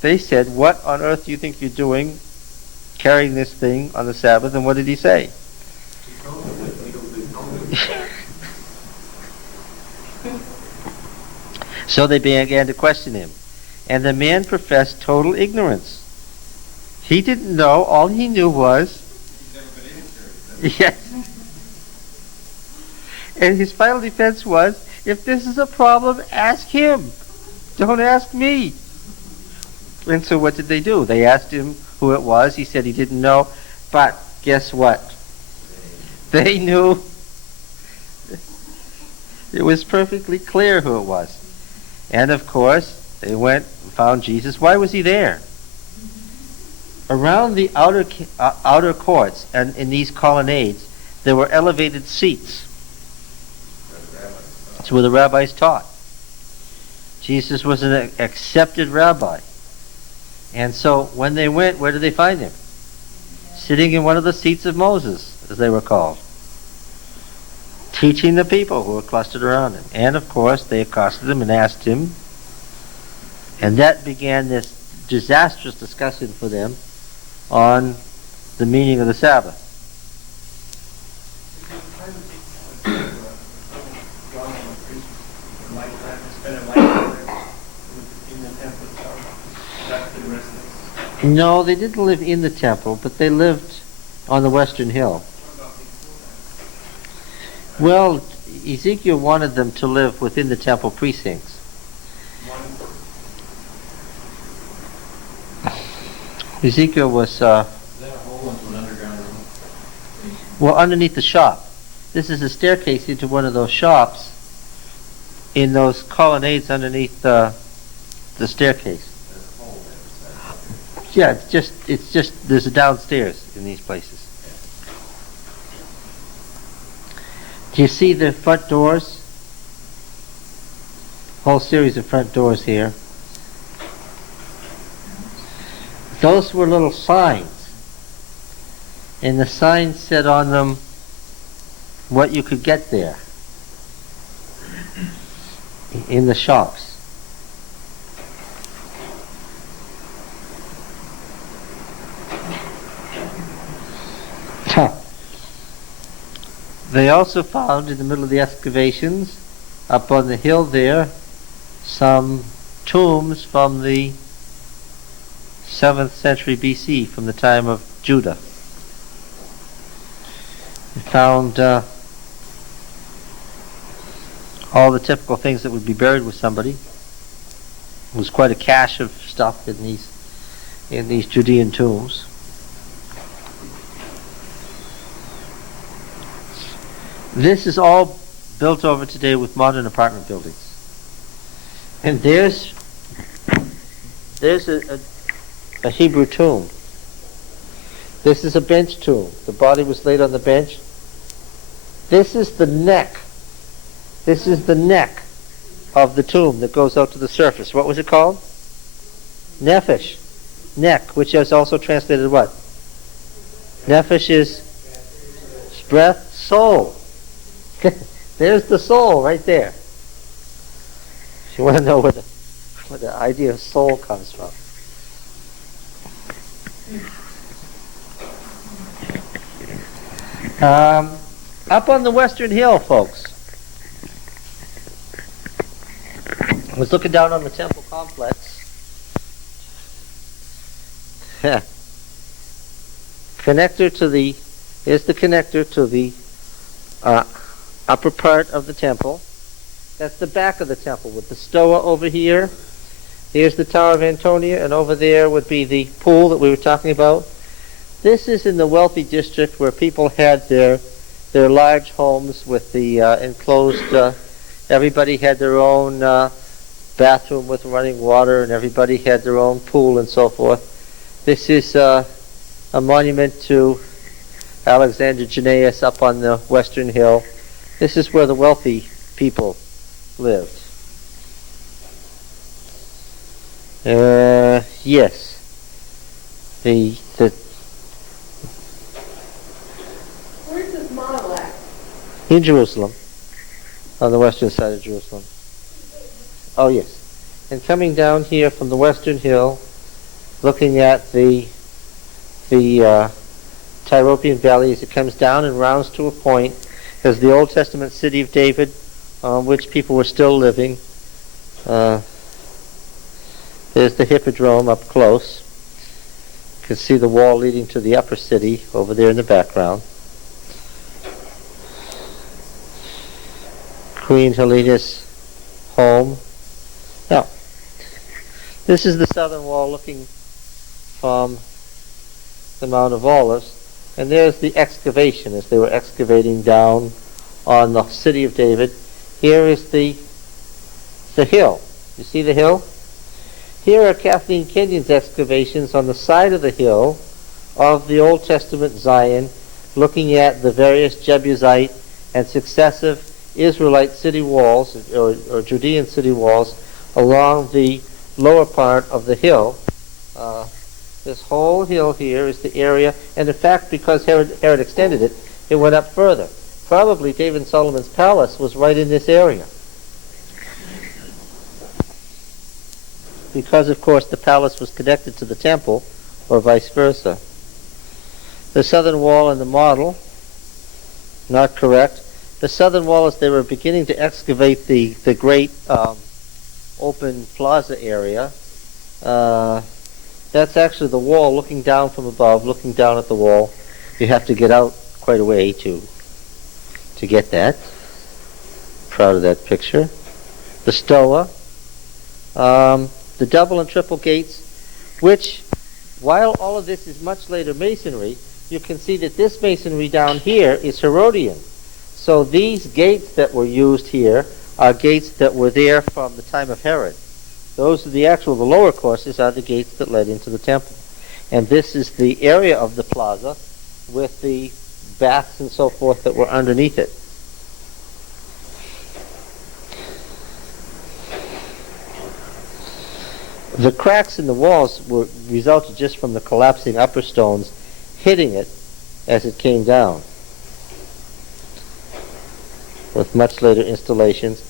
They said, what on earth do you think you're doing carrying this thing on the Sabbath? And what did he say? So they began to question him. And the man professed total ignorance. He didn't know. All he knew was... Yes. And his final defense was, if this is a problem, ask him. Don't ask me. And so what did they do? They asked him who it was. He said he didn't know. But guess what? They knew. It was perfectly clear who it was. And of course, they went and found Jesus. Why was he there? Around the outer courts and in these colonnades, there were elevated seats. That's where the rabbis taught. Jesus was an accepted rabbi. And so when they went, where did they find him? Sitting in one of the seats of Moses, as they were called. Teaching the people who were clustered around him. And of course, they accosted him and asked him. And that began this disastrous discussion for them on the meaning of the Sabbath. No, they didn't live in the temple, but they lived on the Western Hill. Well, Ezekiel wanted them to live within the temple precincts. Ezekiel was, Is that a hole into an underground room? well, underneath the shop. This is a staircase into one of those shops in those colonnades underneath the staircase. There's a hole there. Yeah, it's just, there's a downstairs in these places. Do you see the front doors? Whole series of front doors here. Those were little signs. And the signs said on them what you could get there in the shops. They also found in the middle of the excavations, up on the hill there, some tombs from the 7th century BC, from the time of Judah. They found all the typical things that would be buried with somebody. It was quite a cache of stuff in these Judean tombs. This is all built over today with modern apartment buildings. And there's a Hebrew tomb. This is a bench tomb. The body was laid on the bench. This is the neck. This is the neck of the tomb that goes out to the surface. What was it called? Nephesh. Neck, which is also translated what? Nephesh is breath, soul. There's the soul right there. If you want to know where the idea of soul comes from. Up on the Western Hill, folks. I was looking down on the temple complex. Here's the connector to the upper part of the temple. That's the back of the temple with the stoa over here. Here's the Tower of Antonia, and over there would be the pool that we were talking about. This is in the wealthy district where people had their large homes with the enclosed, everybody had their own bathroom with running water, and everybody had their own pool and so forth. This is a monument to Alexander Jannaeus up on the Western Hill. This is where the wealthy people lived. Yes. Where's this model at? In Jerusalem, on the western side of Jerusalem. Oh yes. And coming down here from the Western Hill, looking at the Tyropian Valley as it comes down and rounds to a point, as the Old Testament city of David, on which people were still living. There's the Hippodrome up close. You can see the wall leading to the upper city over there in the background. Queen Helena's home. Now, this is the southern wall looking from the Mount of Olives, and there's the excavation as they were excavating down on the city of David. Here is the hill. You see the hill? Here are Kathleen Kenyon's excavations on the side of the hill of the Old Testament Zion, looking at the various Jebusite and successive Israelite city walls, or Judean city walls, along the lower part of the hill. This whole hill here is the area, and in fact, because Herod extended it, it went up further. Probably David and Solomon's palace was right in this area. Because, of course, the palace was connected to the temple, or vice versa. The southern wall in the model, not correct. The southern wall, as they were beginning to excavate the great open plaza area, that's actually the wall looking down from above, looking down at the wall. You have to get out quite a way to get that. Proud of that picture. The stoa. The double and triple gates, which, while all of this is much later masonry, you can see that this masonry down here is Herodian. So these gates that were used here are gates that were there from the time of Herod. Those are the lower courses are the gates that led into the temple. And this is the area of the plaza with the baths and so forth that were underneath it. The cracks in the walls resulted just from the collapsing upper stones hitting it as it came down, with much later installations.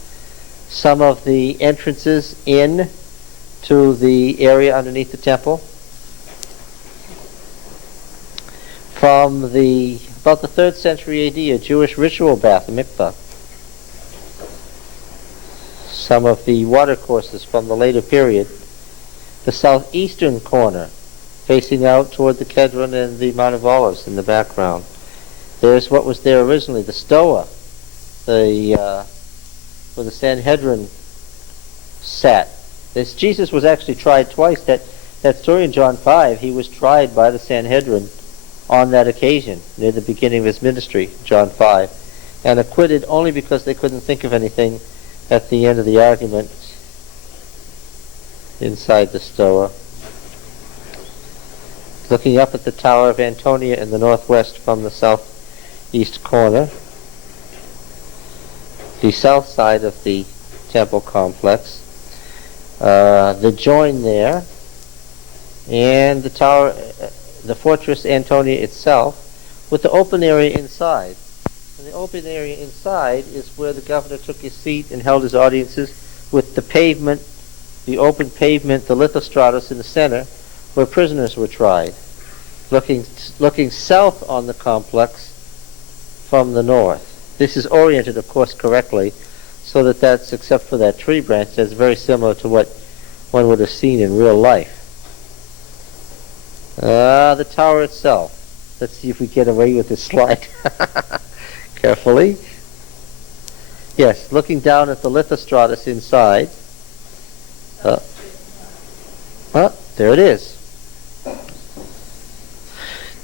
Some of the entrances in to the area underneath the temple from about the 3rd century AD, a Jewish ritual bath, a mikvah. Some of the water courses from the later period. The southeastern corner, facing out toward the Kedron and the Mount of Olives in the background. There's what was there originally, the stoa, where the Sanhedrin sat. Jesus was actually tried twice. That story in John 5, he was tried by the Sanhedrin on that occasion, near the beginning of his ministry, John 5, and acquitted only because they couldn't think of anything at the end of the argument. inside the stoa. Looking up at the Tower of Antonia in the northwest from the southeast corner. The south side of the temple complex. The join there, and the tower, the fortress Antonia itself, with the open area inside. And the open area inside is where the governor took his seat and held his audiences, with the pavement, the open pavement, the lithostratus in the center, where prisoners were tried, looking south on the complex from the north. This is oriented, of course, correctly, so that that's, except for that tree branch, that's very similar to what one would have seen in real life. The tower itself. Let's see if we get away with this slide. Carefully. Yes, looking down at the lithostratus inside. There it is.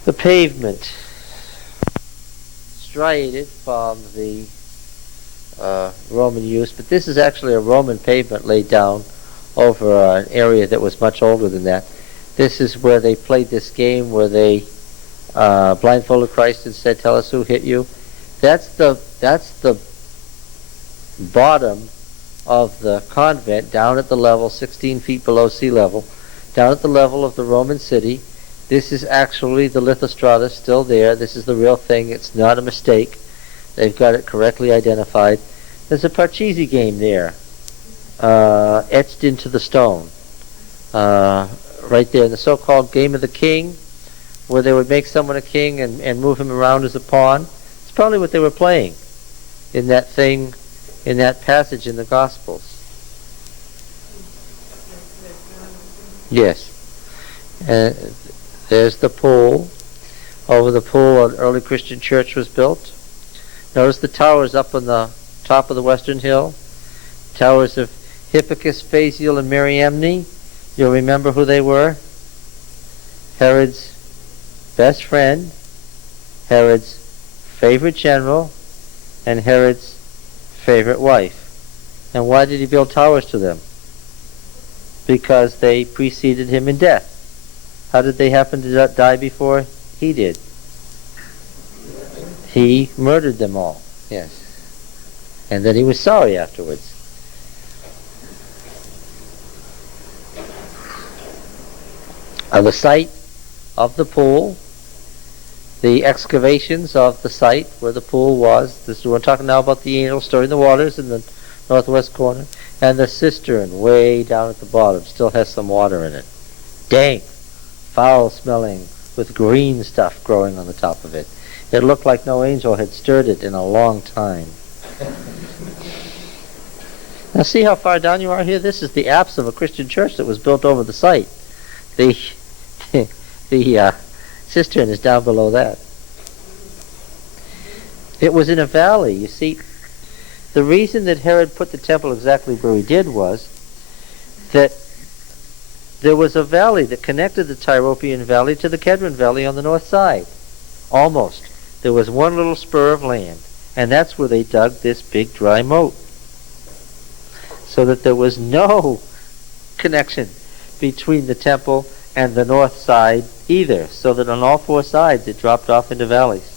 The pavement, striated from the Roman use, but this is actually a Roman pavement laid down over an area that was much older than that. This is where they played this game where they blindfolded Christ and said, "Tell us who hit you." That's the bottom of the convent, down at the level 16 feet below sea level, down at the level of the Roman city. This is actually the lithostratus still there. This is the real thing. It's not a mistake. They've got it correctly identified. There's a Parcheesi game there, etched into the stone. Right there in the so-called Game of the King, where they would make someone a king and move him around as a pawn. It's probably what they were playing in that thing, in that passage in the Gospels. Yes. There's the pool. Over the pool, an early Christian church was built. Notice the towers up on the top of the western hill. Towers of Hippicus, Phasael, and Mariamne. You'll remember who they were. Herod's best friend, Herod's favorite general, and Herod's favorite wife. And why did he build towers to them? Because they preceded him in death. How did they happen to die before he did? He murdered them all. Yes. And then he was sorry afterwards. The site of the pool, the excavations of the site where the pool was. We're talking now about the angel stirring the waters in the northwest corner, and the cistern way down at the bottom still has some water in it. Dank, foul-smelling, with green stuff growing on the top of it. It looked like no angel had stirred it in a long time. Now see how far down you are here? This is the apse of a Christian church that was built over the site. The cistern is down below that. It was in a valley. You see, the reason that Herod put the temple exactly where he did was that there was a valley that connected the Tyropoeon Valley to the Kedron Valley on the north side. Almost. There was one little spur of land, and that's where they dug this big dry moat. So that there was no connection between the temple and the north side either, so that on all four sides it dropped off into valleys.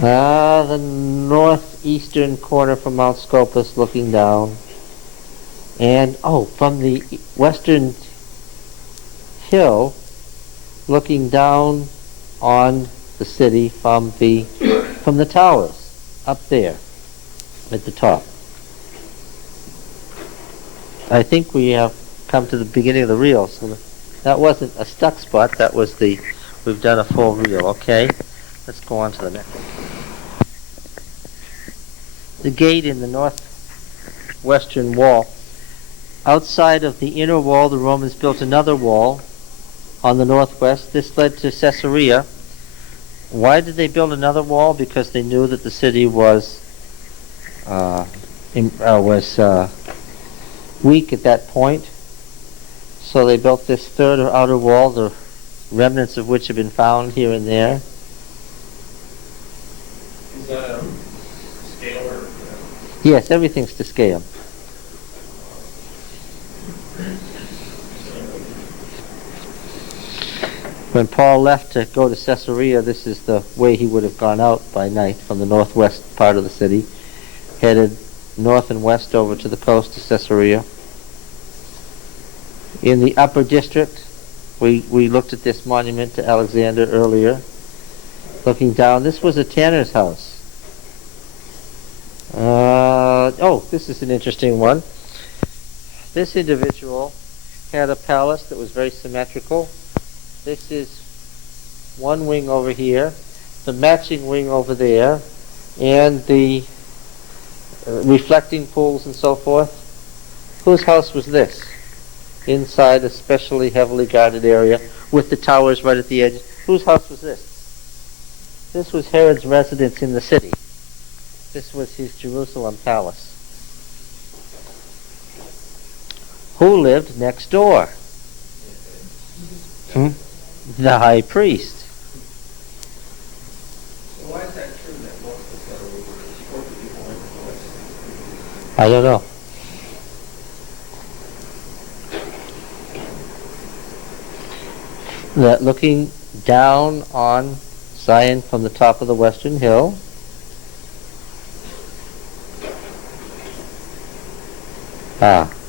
The northeastern corner from Mount Scopus looking down. And, from the western hill, looking down on the city from the towers, up there, at the top. I think we have come to the beginning of the reel. So that wasn't a stuck spot, that was we've done a full reel, okay? Let's go on to the next. The gate in the northwestern wall. Outside of the inner wall, the Romans built another wall on the northwest. This led to Caesarea. Why did they build another wall? Because they knew that the city was weak at that point. So they built this third or outer wall, the remnants of which have been found here and there. Is that scale or? Yes, everything's to scale. When Paul left to go to Caesarea, this is the way he would have gone out by night from the northwest part of the city, headed north and west over to the coast to Caesarea. In the upper district, we looked at this monument to Alexander earlier. Looking down, this was a tanner's house. This is an interesting one. This individual had a palace that was very symmetrical. This is one wing over here, the matching wing over there, and the reflecting pools and so forth. Whose house was this? Inside a specially heavily guarded area with the towers right at the edge. Whose house was this? This was Herod's residence in the city. This was his Jerusalem palace. Who lived next door? The high priest. So why is that true that most of the were supposed to be born in the West? I don't know. That looking down on Zion from the top of the western hill,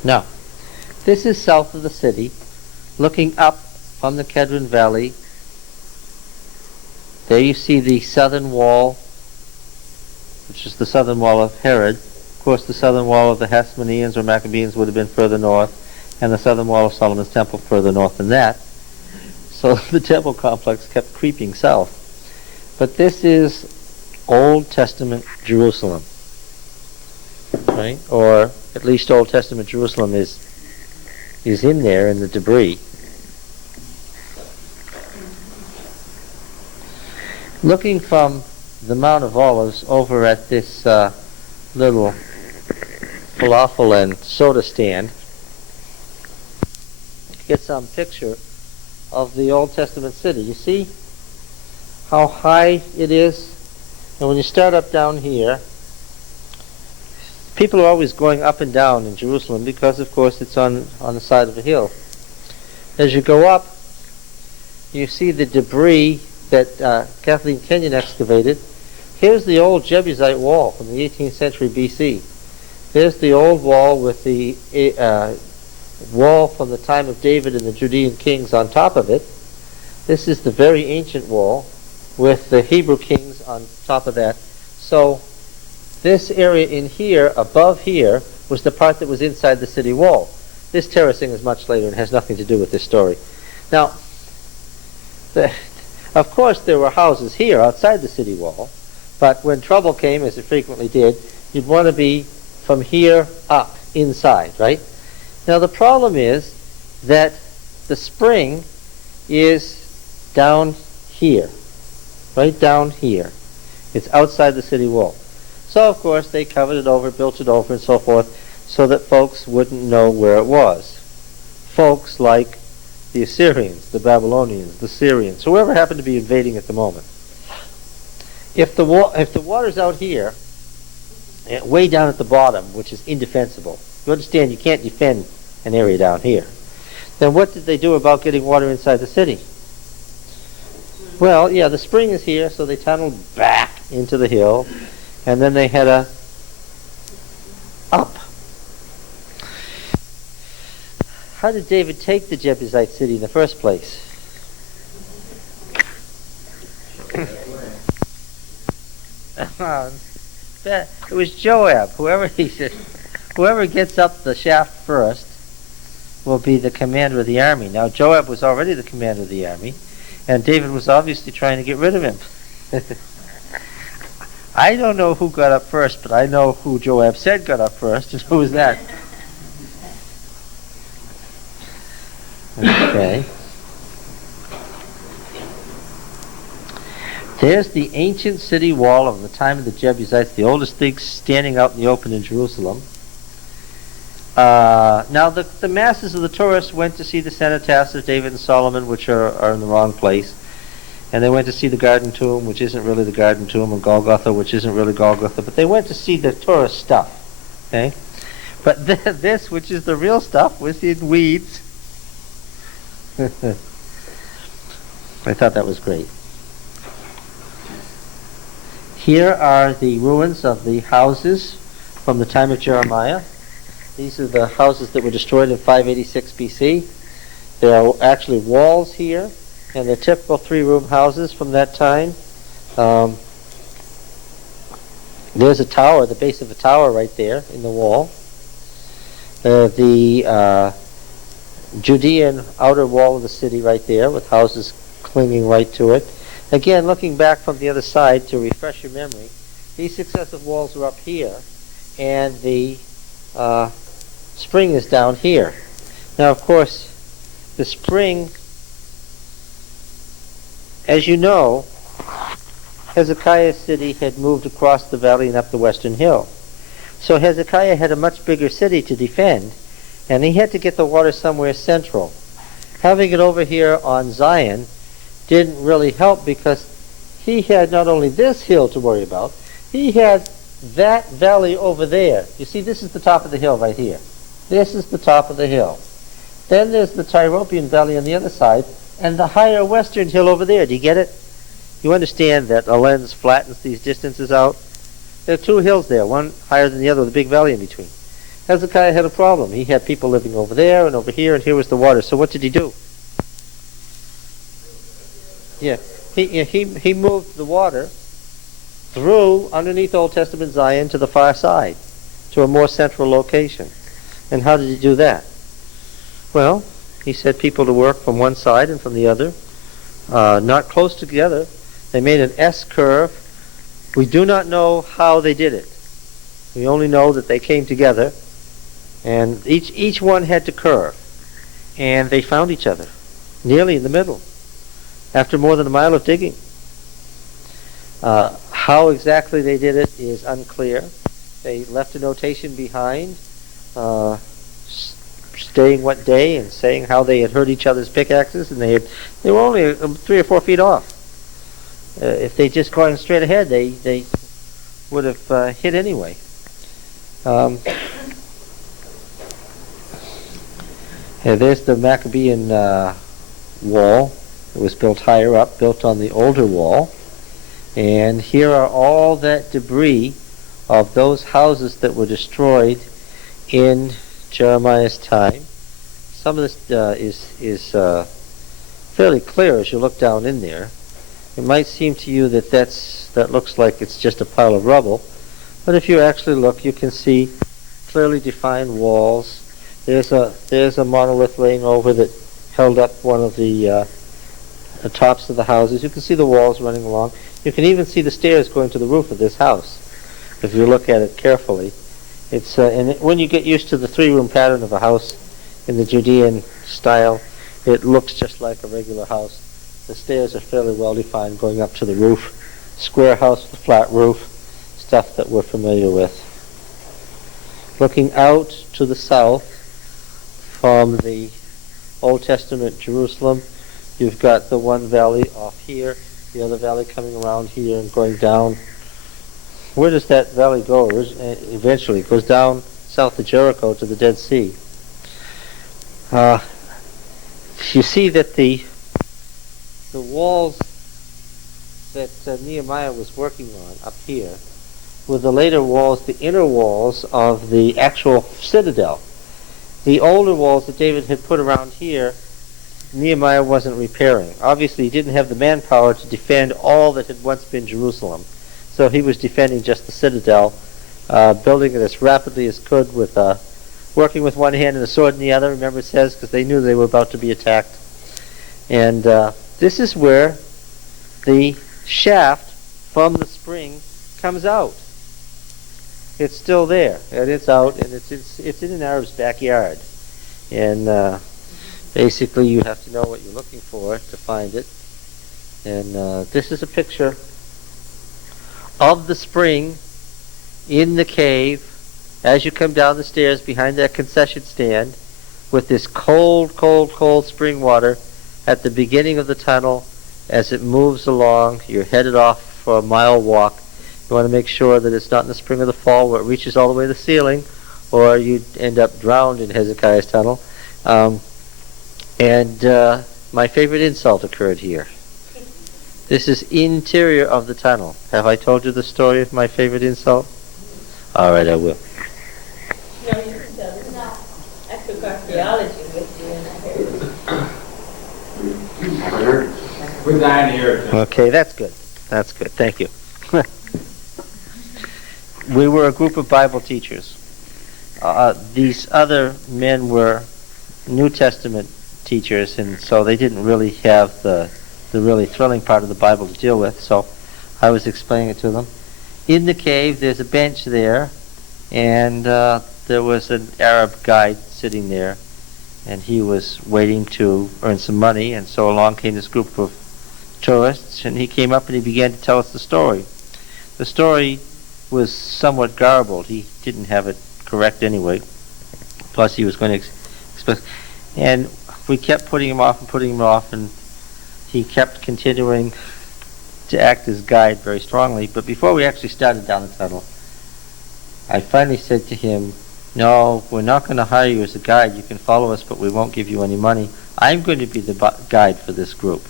no. This is south of the city, looking up from the Kedron Valley. There you see the southern wall, which is the southern wall of Herod. Of course, the southern wall of the Hasmoneans or Maccabees would have been further north, and the southern wall of Solomon's Temple further north than that. So the temple complex kept creeping south. But this is Old Testament Jerusalem, right? Or at least Old Testament Jerusalem is in there in the debris. Looking from the Mount of Olives over at this little falafel and soda stand, get some picture of the Old Testament city. You see how high it is? And when you start up down here, people are always going up and down in Jerusalem because, of course, it's on the side of a hill. As you go up, you see the debris that Kathleen Kenyon excavated. Here's the old Jebusite wall from the 18th century BC. There's the old wall with the wall from the time of David and the Judean kings on top of it. This is the very ancient wall with the Hebrew kings on top of that. So this area in here, above here, was the part that was inside the city wall. This terracing is much later and has nothing to do with this story. Now, of course there were houses here outside the city wall, but when trouble came, as it frequently did, you'd want to be from here up, inside, right? Now the problem is that the spring is down here, right down here. It's outside the city wall. So of course they covered it over, built it over and so forth, so that folks wouldn't know where it was. Folks like the Assyrians, the Babylonians, the Syrians, whoever happened to be invading at the moment. If the water's out here, way down at the bottom, which is indefensible, you understand you can't defend an area down here, then what did they do about getting water inside the city? Well, yeah, the spring is here, so they tunneled back into the hill, and then they had up. How did David take the Jebusite city in the first place? It was Joab. Whoever gets up the shaft first will be the commander of the army. Now, Joab was already the commander of the army, and David was obviously trying to get rid of him. I don't know who got up first, but I know who Joab said got up first, and who was that? Okay. There's the ancient city wall of the time of the Jebusites, the oldest thing standing out in the open in Jerusalem. Now the masses of the tourists went to see the cenotaphs of David and Solomon, which are in the wrong place. and they went to see the Garden Tomb, which isn't really the Garden Tomb, and Golgotha, which isn't really Golgotha, but they went to see the tourist stuff, okay? But this, which is the real stuff, was in weeds. I thought that was great. Here are the ruins of the houses from the time of Jeremiah. These are the houses that were destroyed in 586 BC. There are actually walls here, and they're typical three-room houses from that time. There's a tower, the base of a tower right there in the wall. The Judean outer wall of the city right there with houses clinging right to it. Again, looking back from the other side to refresh your memory, these successive walls are up here, and the spring is down here. Now, of course, the spring, as you know, Hezekiah's city had moved across the valley and up the western hill. So Hezekiah had a much bigger city to defend, and he had to get the water somewhere central. Having it over here on Zion didn't really help, because he had not only this hill to worry about, he had that valley over there. You see, this is the top of the hill right here. This is the top of the hill. Then there's the Tyropian Valley on the other side, and the higher western hill over there. Do you get it? You understand that a lens flattens these distances out? There are two hills there, one higher than the other with a big valley in between. Hezekiah had a problem. He had people living over there and over here, and here was the water. So what did he do? Yeah, he moved the water through underneath Old Testament Zion to the far side, to a more central location. And how did he do that? Well, he set people to work from one side and from the other, not close together. They made an S curve. We do not know how they did it. We only know that they came together, and each one had to curve, and they found each other nearly in the middle after more than a mile of digging. How exactly they did it is unclear. They left a notation behind, stating what day and saying how they had hurt each other's pickaxes, and they were only 3 or 4 feet off. If they just gone straight ahead, they would have hit anyway. There's the Maccabean wall. It was built higher up, built on the older wall. And here are all that debris of those houses that were destroyed in Jeremiah's time. Some of this is fairly clear as you look down in there. It might seem to you that that looks like it's just a pile of rubble, but if you actually look, you can see clearly defined walls. There's a monolith laying over that held up one of the tops of the houses. You can see the walls running along. You can even see the stairs going to the roof of this house if you look at it carefully. When you get used to the three-room pattern of a house in the Judean style, it looks just like a regular house. The stairs are fairly well defined going up to the roof. Square house with a flat roof, stuff that we're familiar with. Looking out to the south from the Old Testament Jerusalem, you've got the one valley off here, the other valley coming around here and going down. Where does that valley go? Eventually, it goes down south of Jericho to the Dead Sea. You see that the walls that Nehemiah was working on up here were the later walls, the inner walls of the actual citadel. The older walls that David had put around here, Nehemiah wasn't repairing. Obviously, he didn't have the manpower to defend all that had once been Jerusalem. So he was defending just the citadel, building it as rapidly as could, with working with one hand and a sword in the other, remember it says, because they knew they were about to be attacked. And this is where the shaft from the spring comes out. It's still there, and it's out, and it's in an Arab's backyard. And basically you have to know what you're looking for to find it. And this is a picture of the spring in the cave as you come down the stairs behind that concession stand, with this cold, cold, cold spring water at the beginning of the tunnel as it moves along, you're headed off for a mile walk. You want to make sure that it's not in the spring or the fall where it reaches all the way to the ceiling, or you end up drowned in Hezekiah's tunnel. My favorite insult occurred here. This is interior of the tunnel. Have I told you the story of my favorite insult? All right, I will. No, you can tell us. I took archaeology with you and I heard it. With Diane here. Okay, that's good. That's good. Thank you. We were a group of Bible teachers. These other men were New Testament teachers, and so they didn't really have the really thrilling part of the Bible to deal with, so I was explaining it to them. In the cave, there's a bench there, and there was an Arab guide sitting there, and he was waiting to earn some money, and so along came this group of tourists, and he came up and he began to tell us the story. The story was somewhat garbled. He didn't have it correct anyway. Plus, he was going to express, and we kept putting him off, and he kept continuing to act as guide very strongly. But before we actually started down the tunnel, I finally said to him, "No, we're not going to hire you as a guide. You can follow us, but we won't give you any money. I'm going to be the guide for this group."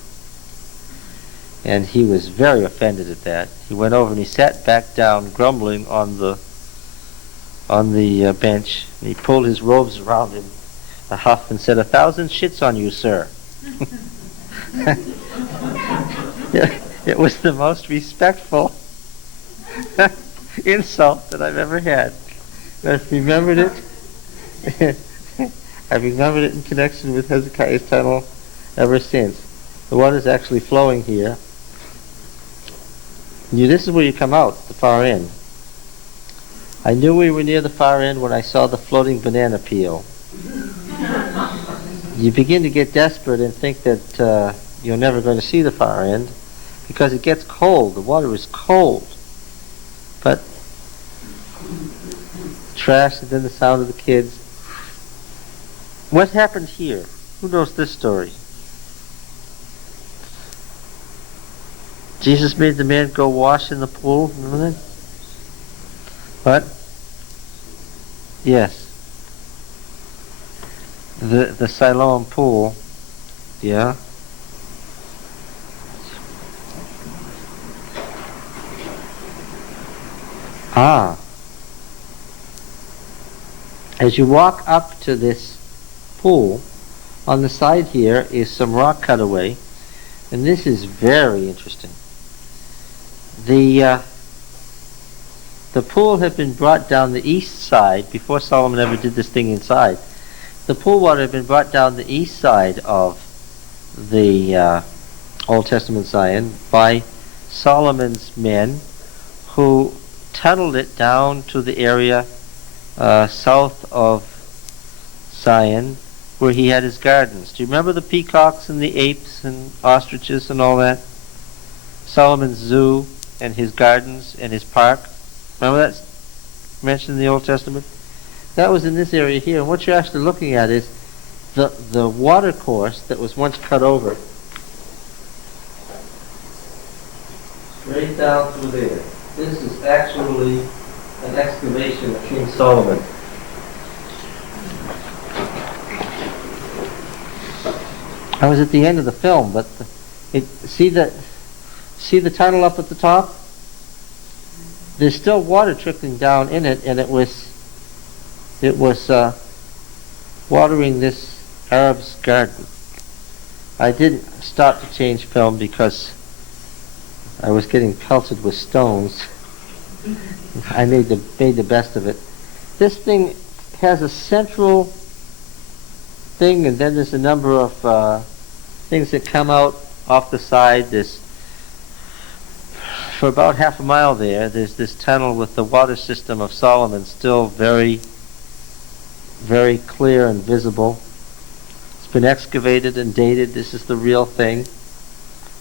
And he was very offended at that. He went over and he sat back down, grumbling on the bench. And he pulled his robes around him, a huff, and said, "1,000 shits on you, sir." It was the most respectful insult that I've ever had. I've remembered it. I've remembered it in connection with Hezekiah's tunnel ever since. The water's actually flowing here. This is where you come out, the far end. I knew we were near the far end when I saw the floating banana peel. You begin to get desperate and think that you're never going to see the far end because it gets cold. The water is cold. But trash and then the sound of the kids. What happened here? Who knows this story? Jesus made the man go wash in the pool. Remember that? What? Yes. The Siloam pool. Yeah. Ah. As you walk up to this pool, on the side here is some rock cutaway, and this is very interesting. The pool had been brought down the east side before Solomon ever did this thing inside. The pool water had been brought down the east side of the Old Testament Zion by Solomon's men, who tunneled it down to the area south of Zion where he had his gardens. Do you remember the peacocks and the apes and ostriches and all that? Solomon's zoo and his gardens and his park. Remember that's mentioned in the Old Testament? That was in this area here. And what you're actually looking at is the water course that was once cut over. Straight down through there. This is actually an excavation of King Solomon. I was at the end of the film, but see the tunnel up at the top? There's still water trickling down in it, and it was watering this Arab's garden. I didn't stop to change film because I was getting pelted with stones. I made the best of it. This thing has a central thing, and then there's a number of things that come out off the side. For about half a mile there's this tunnel with the water system of Solomon still very, very clear and visible. It's been excavated and dated. This is the real thing.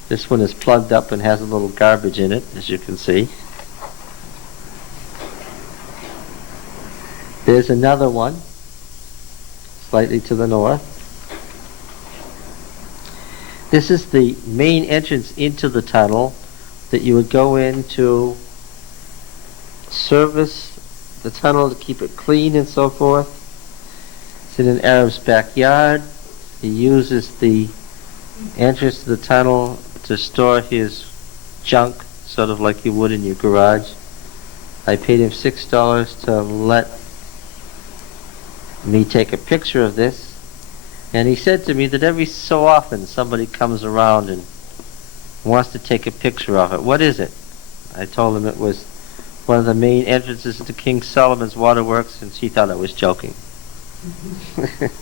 This one is plugged up and has a little garbage in it, as you can see. There's another one, slightly to the north. This is the main entrance into the tunnel that you would go in to service the tunnel to keep it clean and so forth. It's in an Arab's backyard. He uses the entrance to the tunnel to store his junk, sort of like you would in your garage. I paid him $6 to let me take a picture of this, and he said to me that every so often somebody comes around and wants to take a picture of it. What is it? I told him it was one of the main entrances to King Solomon's waterworks, and she thought I was joking. That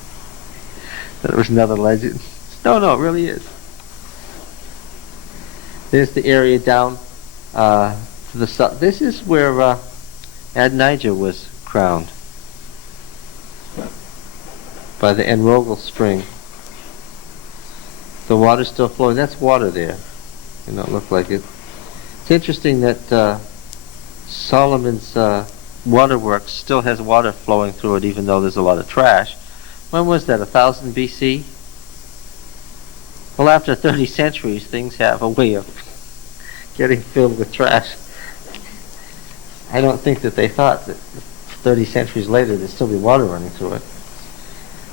it was another legend. No, it really is. There's the area down to the south. This is where Adonijah was crowned by the Enrogel spring. The water's still flowing. That's water there. It don't look like it. It's interesting that Solomon's waterworks still has water flowing through it, even though there's a lot of trash. When was that? 1000 BC? Well, after 30 centuries, things have a way of getting filled with trash. I don't think that they thought that 30 centuries later there'd still be water running through it.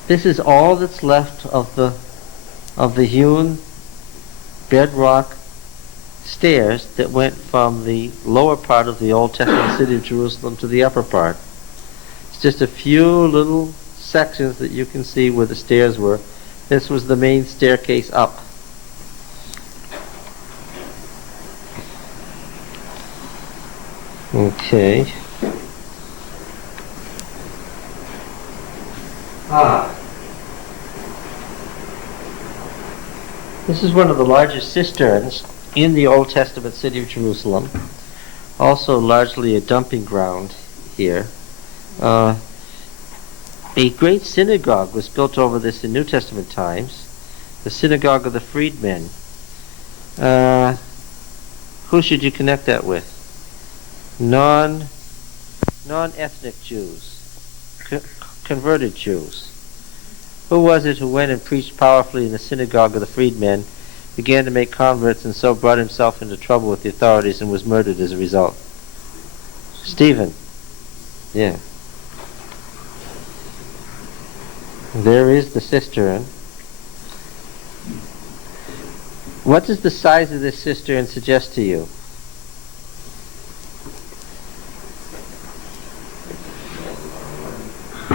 This is all that's left of the hewn bedrock stairs that went from the lower part of the Old Testament city of Jerusalem to the upper part. It's just a few little sections that you can see where the stairs were. This was the main staircase up. Okay. This is one of the largest cisterns in the Old Testament city of Jerusalem. Also largely a dumping ground here. A great synagogue was built over this in New Testament times, the Synagogue of the Freedmen. Who should you connect that with? Non-ethnic Jews, converted Jews. Who was it who went and preached powerfully in the Synagogue of the Freedmen, began to make converts, and so brought himself into trouble with the authorities and was murdered as a result? Stephen. Yeah. There is the cistern. What does the size of this cistern suggest to you?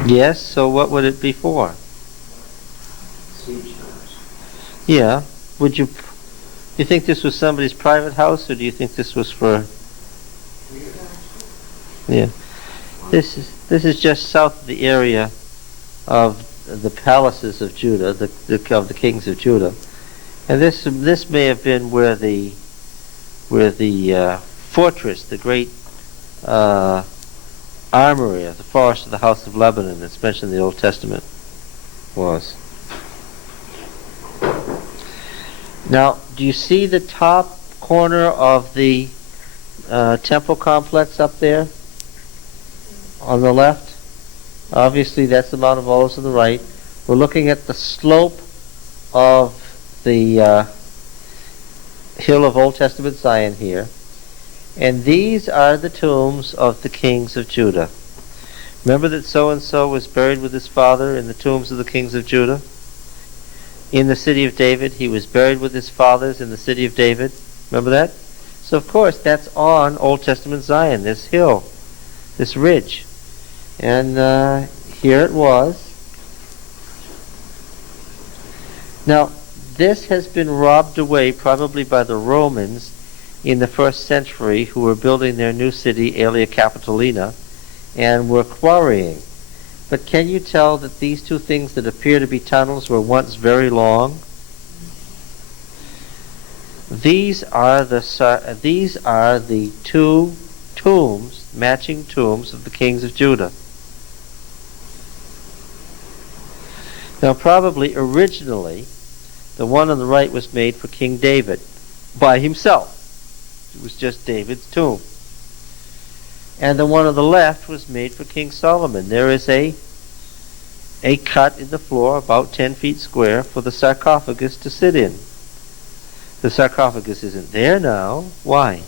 Yes, so what would it be for? Siege towers. Yeah. Would you think this was somebody's private house, or do you think this was for... Yeah. This is just south of the area of the palaces of Judah, of the kings of Judah, and this may have been where the fortress, the great armory of the forest of the house of Lebanon that's mentioned in the Old Testament was. Now, do you see the top corner of the temple complex up there on the left? Obviously, that's the Mount of Olives on the right. We're looking at the slope of the hill of Old Testament Zion here. And these are the tombs of the kings of Judah. Remember that so-and-so was buried with his father in the tombs of the kings of Judah? In the city of David, he was buried with his fathers in the city of David. Remember that? So, of course, that's on Old Testament Zion, this hill, this ridge. And here it was. Now, this has been robbed away probably by the Romans in the 1st century, who were building their new city, Aelia Capitolina, and were quarrying. But can you tell that these two things that appear to be tunnels were once very long? These are the two tombs, matching tombs of the kings of Judah. Now, probably originally, the one on the right was made for King David by himself. It was just David's tomb. And the one on the left was made for King Solomon. There is a cut in the floor about 10 feet square for the sarcophagus to sit in. The sarcophagus isn't there now. Why?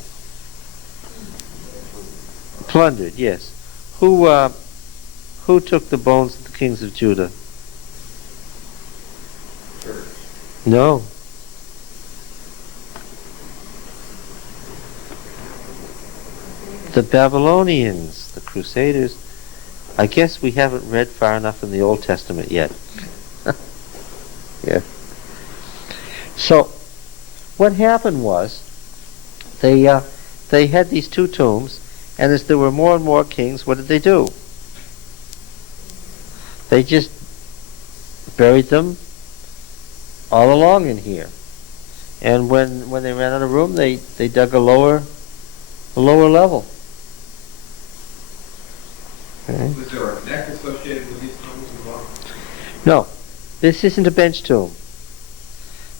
Plundered, yes. Who took the bones of the kings of Judah? Church. No. The Babylonians, the Crusaders. I guess we haven't read far enough in the Old Testament yet. Yeah. So, what happened was, they had these two tombs, and as there were more and more kings, what did they do? They just buried them all along in here. And when they ran out of room, they dug a lower level. Okay. Was there a neck associated with these tombs as well? No, this isn't a bench tomb.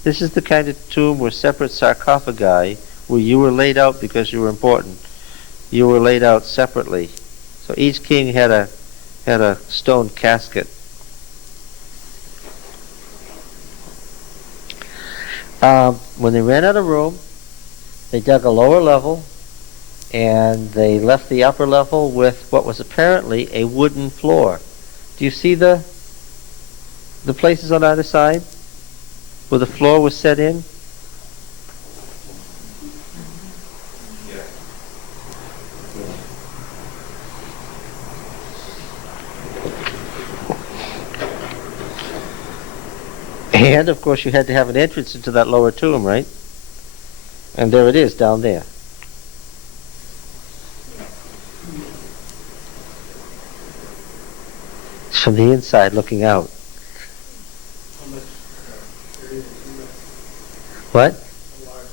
This is the kind of tomb where separate sarcophagi, where you were laid out because you were important. You were laid out separately. So each king had a stone casket. When they ran out of room, they dug a lower level, and they left the upper level with what was apparently a wooden floor. Do you see the places on either side where the floor was set in? Yeah. And of course you had to have an entrance into that lower tomb, right? And there it is down there. It's from the inside looking out. How much area is in that? What? How large?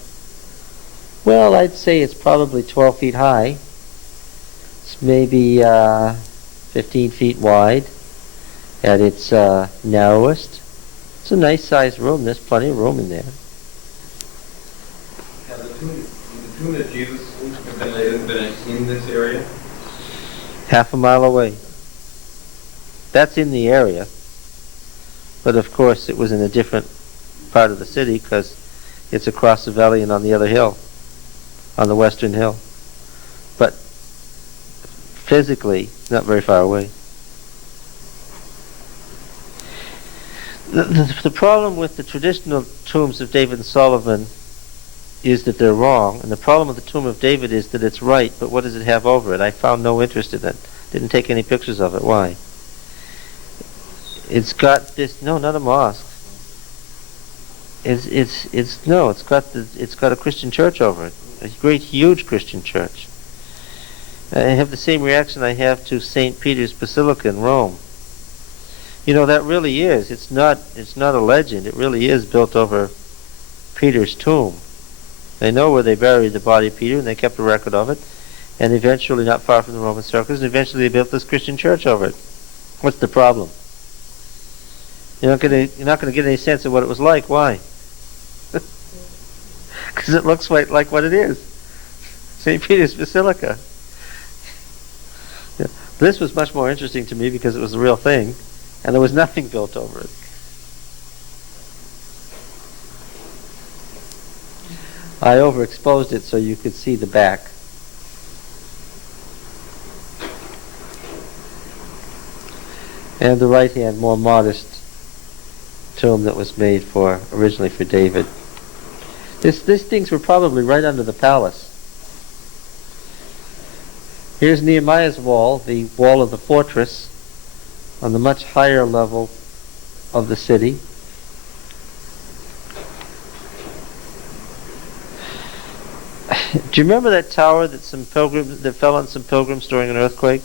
Well, I'd say it's probably 12 feet high. It's maybe 15 feet wide at its narrowest. It's a nice sized room. There's plenty of room in there. Now, the tomb that Jesus has been laid in this area? Half a mile away. That's in the area. But of course it was in a different part of the city because it's across the valley and on the other hill, on the western hill. But physically, not very far away. The problem with the traditional tombs of David and Solomon is that they're wrong, and the problem with the tomb of David is that it's right, but what does it have over it? I found no interest in it. Didn't take any pictures of it. Why? It's got this, no, not a mosque. It's got a Christian church over it. A great, huge Christian church. I have the same reaction I have to St. Peter's Basilica in Rome. You know, that really is. It's not a legend. It really is built over Peter's tomb. They know where they buried the body of Peter, and they kept a record of it. And eventually, not far from the Roman circus, and eventually they built this Christian church over it. What's the problem? You're not going to get any sense of what it was like. Why? Because it looks like what it is. St. Peter's Basilica. Yeah. This was much more interesting to me because it was the real thing, and there was nothing built over it. I overexposed it so you could see the back. And the right hand, more modest tomb that was made originally for David. These things were probably right under the palace. Here's Nehemiah's wall, the wall of the fortress, on the much higher level of the city. Do you remember that tower that fell on some pilgrims during an earthquake?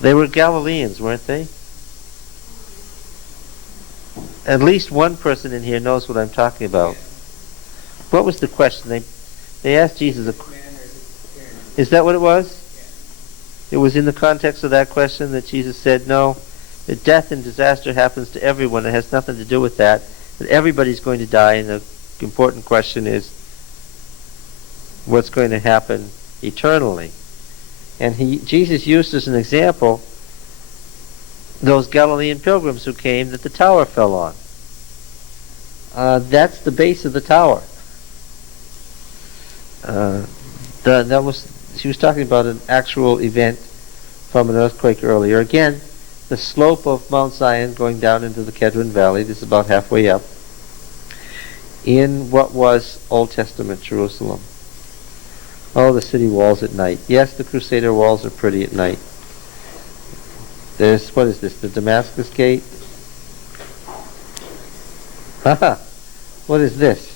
They were Galileans, weren't they? At least one person in here knows what I'm talking about. What was the question? They asked Jesus is that what it was? It was in the context of that question that Jesus said, no, that death and disaster happens to everyone. It has nothing to do with that. That everybody's going to die, and the important question is what's going to happen eternally. And Jesus used as an example those Galilean pilgrims who came that the tower fell on. That's the base of the tower. She was talking about an actual event from an earthquake earlier. Again, the slope of Mount Zion going down into the Kedron Valley. This is about halfway up in what was Old Testament Jerusalem. Oh, the city walls at night. Yes, the Crusader walls are pretty at night. What is this, the Damascus Gate? Haha, what is this?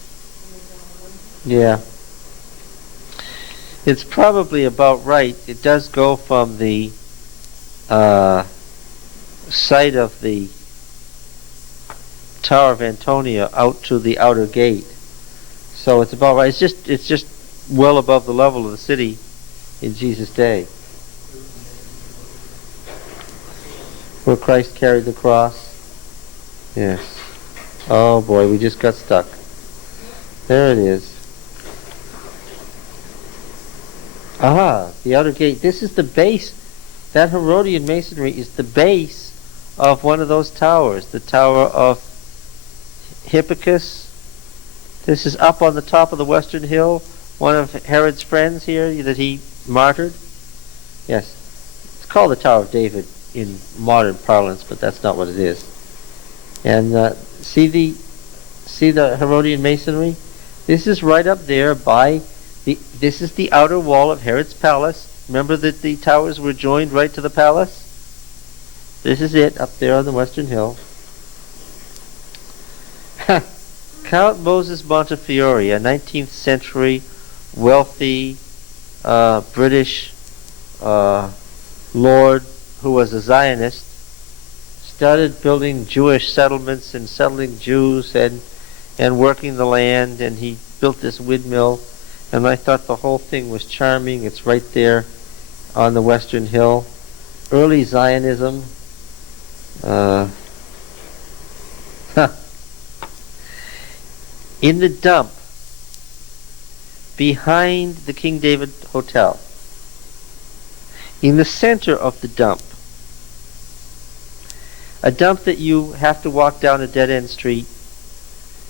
Yeah. It's probably about right. It does go from the site of the Tower of Antonia out to the outer gate. So it's about right. It's just well above the level of the city in Jesus' day. Where Christ carried the cross. Yes. Oh boy, we just got stuck. There it is. Aha, the outer gate. This is the base. That Herodian masonry is the base of one of those towers. The Tower of Hippicus. This is up on the top of the western hill. One of Herod's friends here that he martyred. Yes. It's called the Tower of David in modern parlance, but that's not what it is. And see the Herodian masonry? This is right up there by this is the outer wall of Herod's palace. Remember that the towers were joined right to the palace? This is it up there on the western hill. Count Moses Montefiore, a 19th century wealthy British lord who was a Zionist, started building Jewish settlements and settling Jews and working the land, and he built this windmill, and I thought the whole thing was charming. It's right there on the western hill. Early Zionism. In the dump behind the King David Hotel, in the center of the dump, a dump that you have to walk down a dead-end street,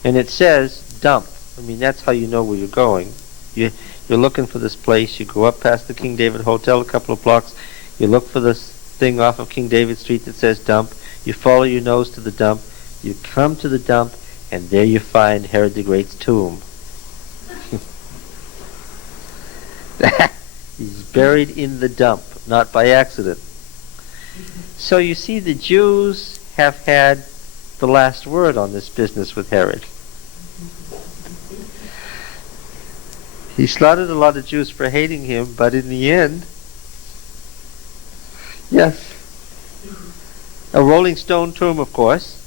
and it says dump. I mean, that's how you know where you're going. You're looking for this place. You go up past the King David Hotel a couple of blocks. You look for this thing off of King David Street that says dump. You follow your nose to the dump. You come to the dump, and there you find Herod the Great's tomb. He's buried in the dump, not by accident. So you see, the Jews have had the last word on this business with Herod. He slaughtered a lot of Jews for hating him, but in the end, yes, a rolling stone tomb, of course,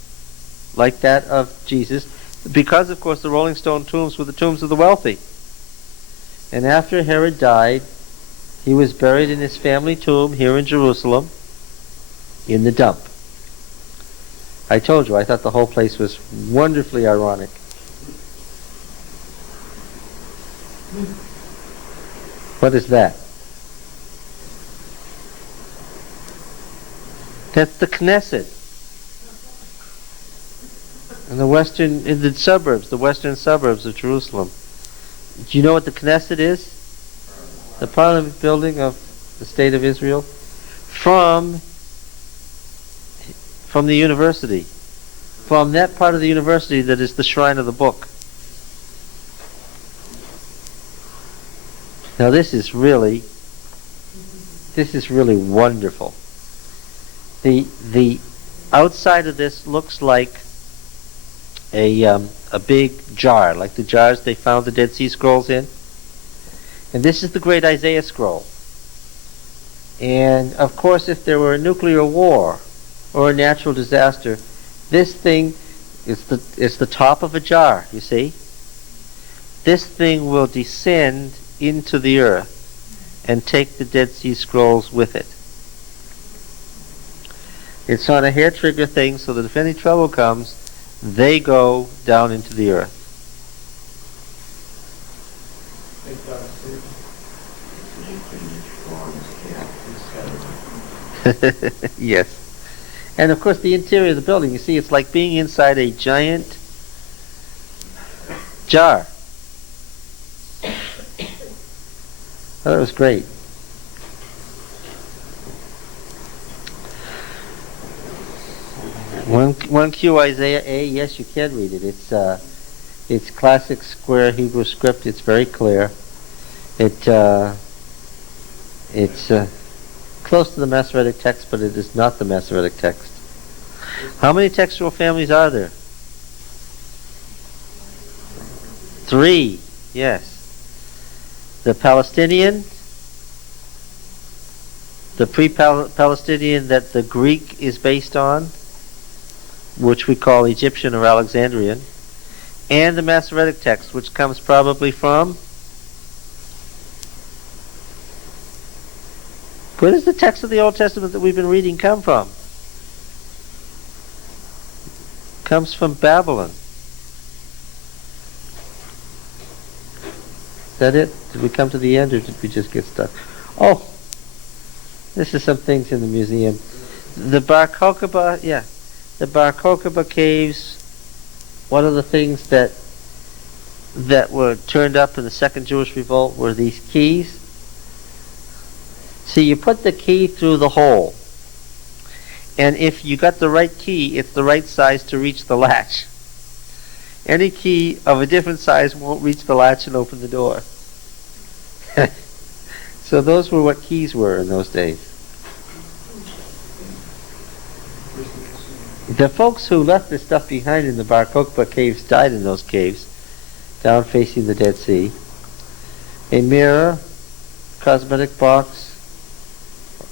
like that of Jesus, because, of course, the rolling stone tombs were the tombs of the wealthy. And after Herod died, he was buried in his family tomb here in Jerusalem, in the dump. I told you, I thought the whole place was wonderfully ironic. What is that? That's the Knesset. In the western suburbs of Jerusalem. Do you know what the Knesset is? The parliament building of the state of Israel. From the university. From that part of the university that is the shrine of the book. Now this is really wonderful. The outside of this looks like a big jar, like the jars they found the Dead Sea Scrolls in. And this is the great Isaiah scroll. And of course, if there were a nuclear war or a natural disaster, this thing is the top of a jar, you see? This thing will descend into the earth and take the Dead Sea Scrolls with it. It's on a hair trigger thing so that if any trouble comes, they go down into the earth. Thank God, Steve. Yes. And of course the interior of the building, you see, it's like being inside a giant jar. I thought it was great. One Q Isaiah A. Yes, you can read it. It's classic square Hebrew script. It's very clear. It's close to the Masoretic text, but it is not the Masoretic text. How many textual families are there? 3. Yes. The Palestinian, the pre-Palestinian that the Greek is based on, which we call Egyptian or Alexandrian, and the Masoretic text, which comes probably from... Where does the text of the Old Testament that we've been reading come from? Comes from Babylon. Is that it? Did we come to the end, or did we just get stuck? Oh, this is some things in the museum. The Bar Kokhba, yeah. The Bar Kokhba caves, one of the things that were turned up in the Second Jewish Revolt were these keys. See, you put the key through the hole, and if you got the right key, it's the right size to reach the latch. Any key of a different size won't reach the latch and open the door. So those were what keys were in those days. The folks who left this stuff behind in the Bar Kokhba caves died in those caves, down facing the Dead Sea. A mirror, cosmetic box,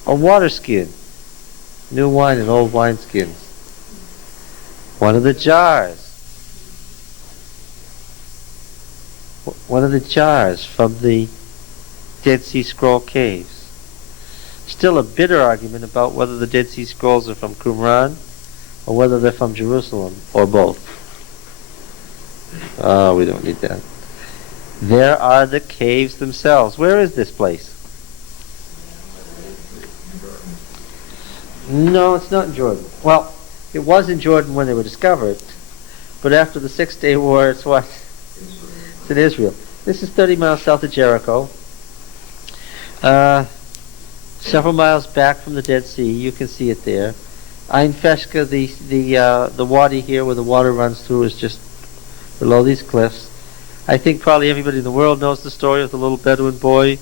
a water skin, new wine and old wine skins. One of the jars. One of the jars from the Dead Sea Scroll caves. Still a bitter argument about whether the Dead Sea Scrolls are from Qumran or whether they're from Jerusalem, or both. Oh, we don't need that. There are the caves themselves. Where is this place? No, it's not in Jordan. Well, it was in Jordan when they were discovered, but after the 6-Day War, it's what? It's in Israel. This is 30 miles south of Jericho. Several miles back from the Dead Sea. You can see it there. Ein Feshka, the wadi here where the water runs through, is just below these cliffs. I think probably everybody in the world knows the story of the little Bedouin boy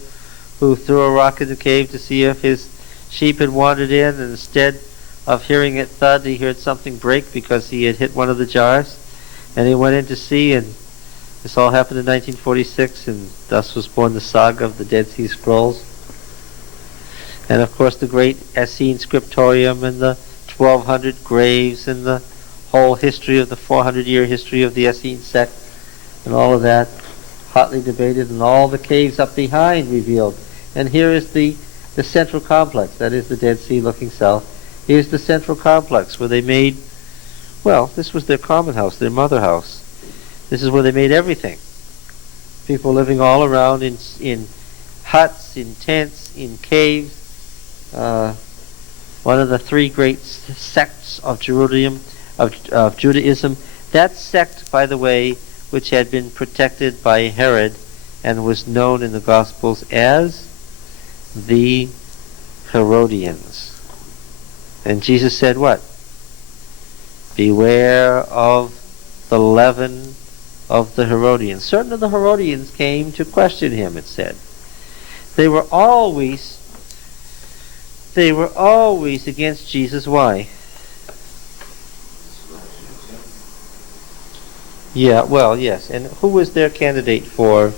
who threw a rock in the cave to see if his sheep had wandered in, and instead of hearing it thud, he heard something break because he had hit one of the jars. And he went in to see, and this all happened in 1946, and thus was born the saga of the Dead Sea Scrolls. And of course the great Essene scriptorium and the 1,200 graves and the whole history of the 400-year history of the Essene sect and all of that, hotly debated, and all the caves up behind revealed. And here is the central complex, that is the Dead Sea looking south. Here's the central complex where they made, well, this was their common house, their mother house. This is where they made everything. People living all around in huts, in tents, in caves. One of the 3 great sects of Judaism. That sect, by the way, which had been protected by Herod and was known in the Gospels as the Herodians. And Jesus said what? Beware of the leaven of the Herodians. Certain of the Herodians came to question him, it said. They were always against Jesus. Why? Yeah, well, yes. And who was their candidate for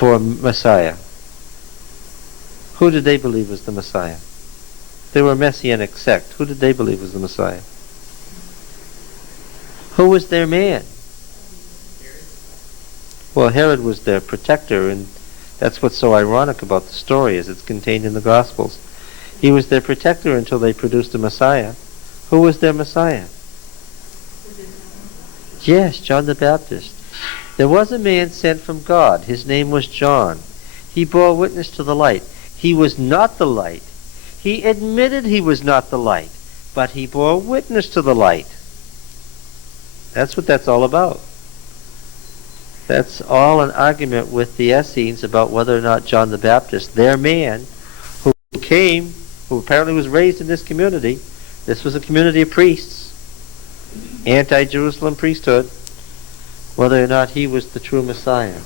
Messiah? Who did they believe was the Messiah? They were a Messianic sect. Who did they believe was the Messiah? Who was their man? Well, Herod was their protector, and that's what's so ironic about the story, as it's contained in the Gospels. He was their protector until they produced a Messiah. Who was their Messiah? Yes, John the Baptist. There was a man sent from God. His name was John. He bore witness to the light. He was not the light. He admitted he was not the light, but he bore witness to the light. That's what that's all about. That's all an argument with the Essenes about whether or not John the Baptist, their man, who came, who apparently was raised in this community, this was a community of priests, anti-Jerusalem priesthood, whether or not he was the true Messiah.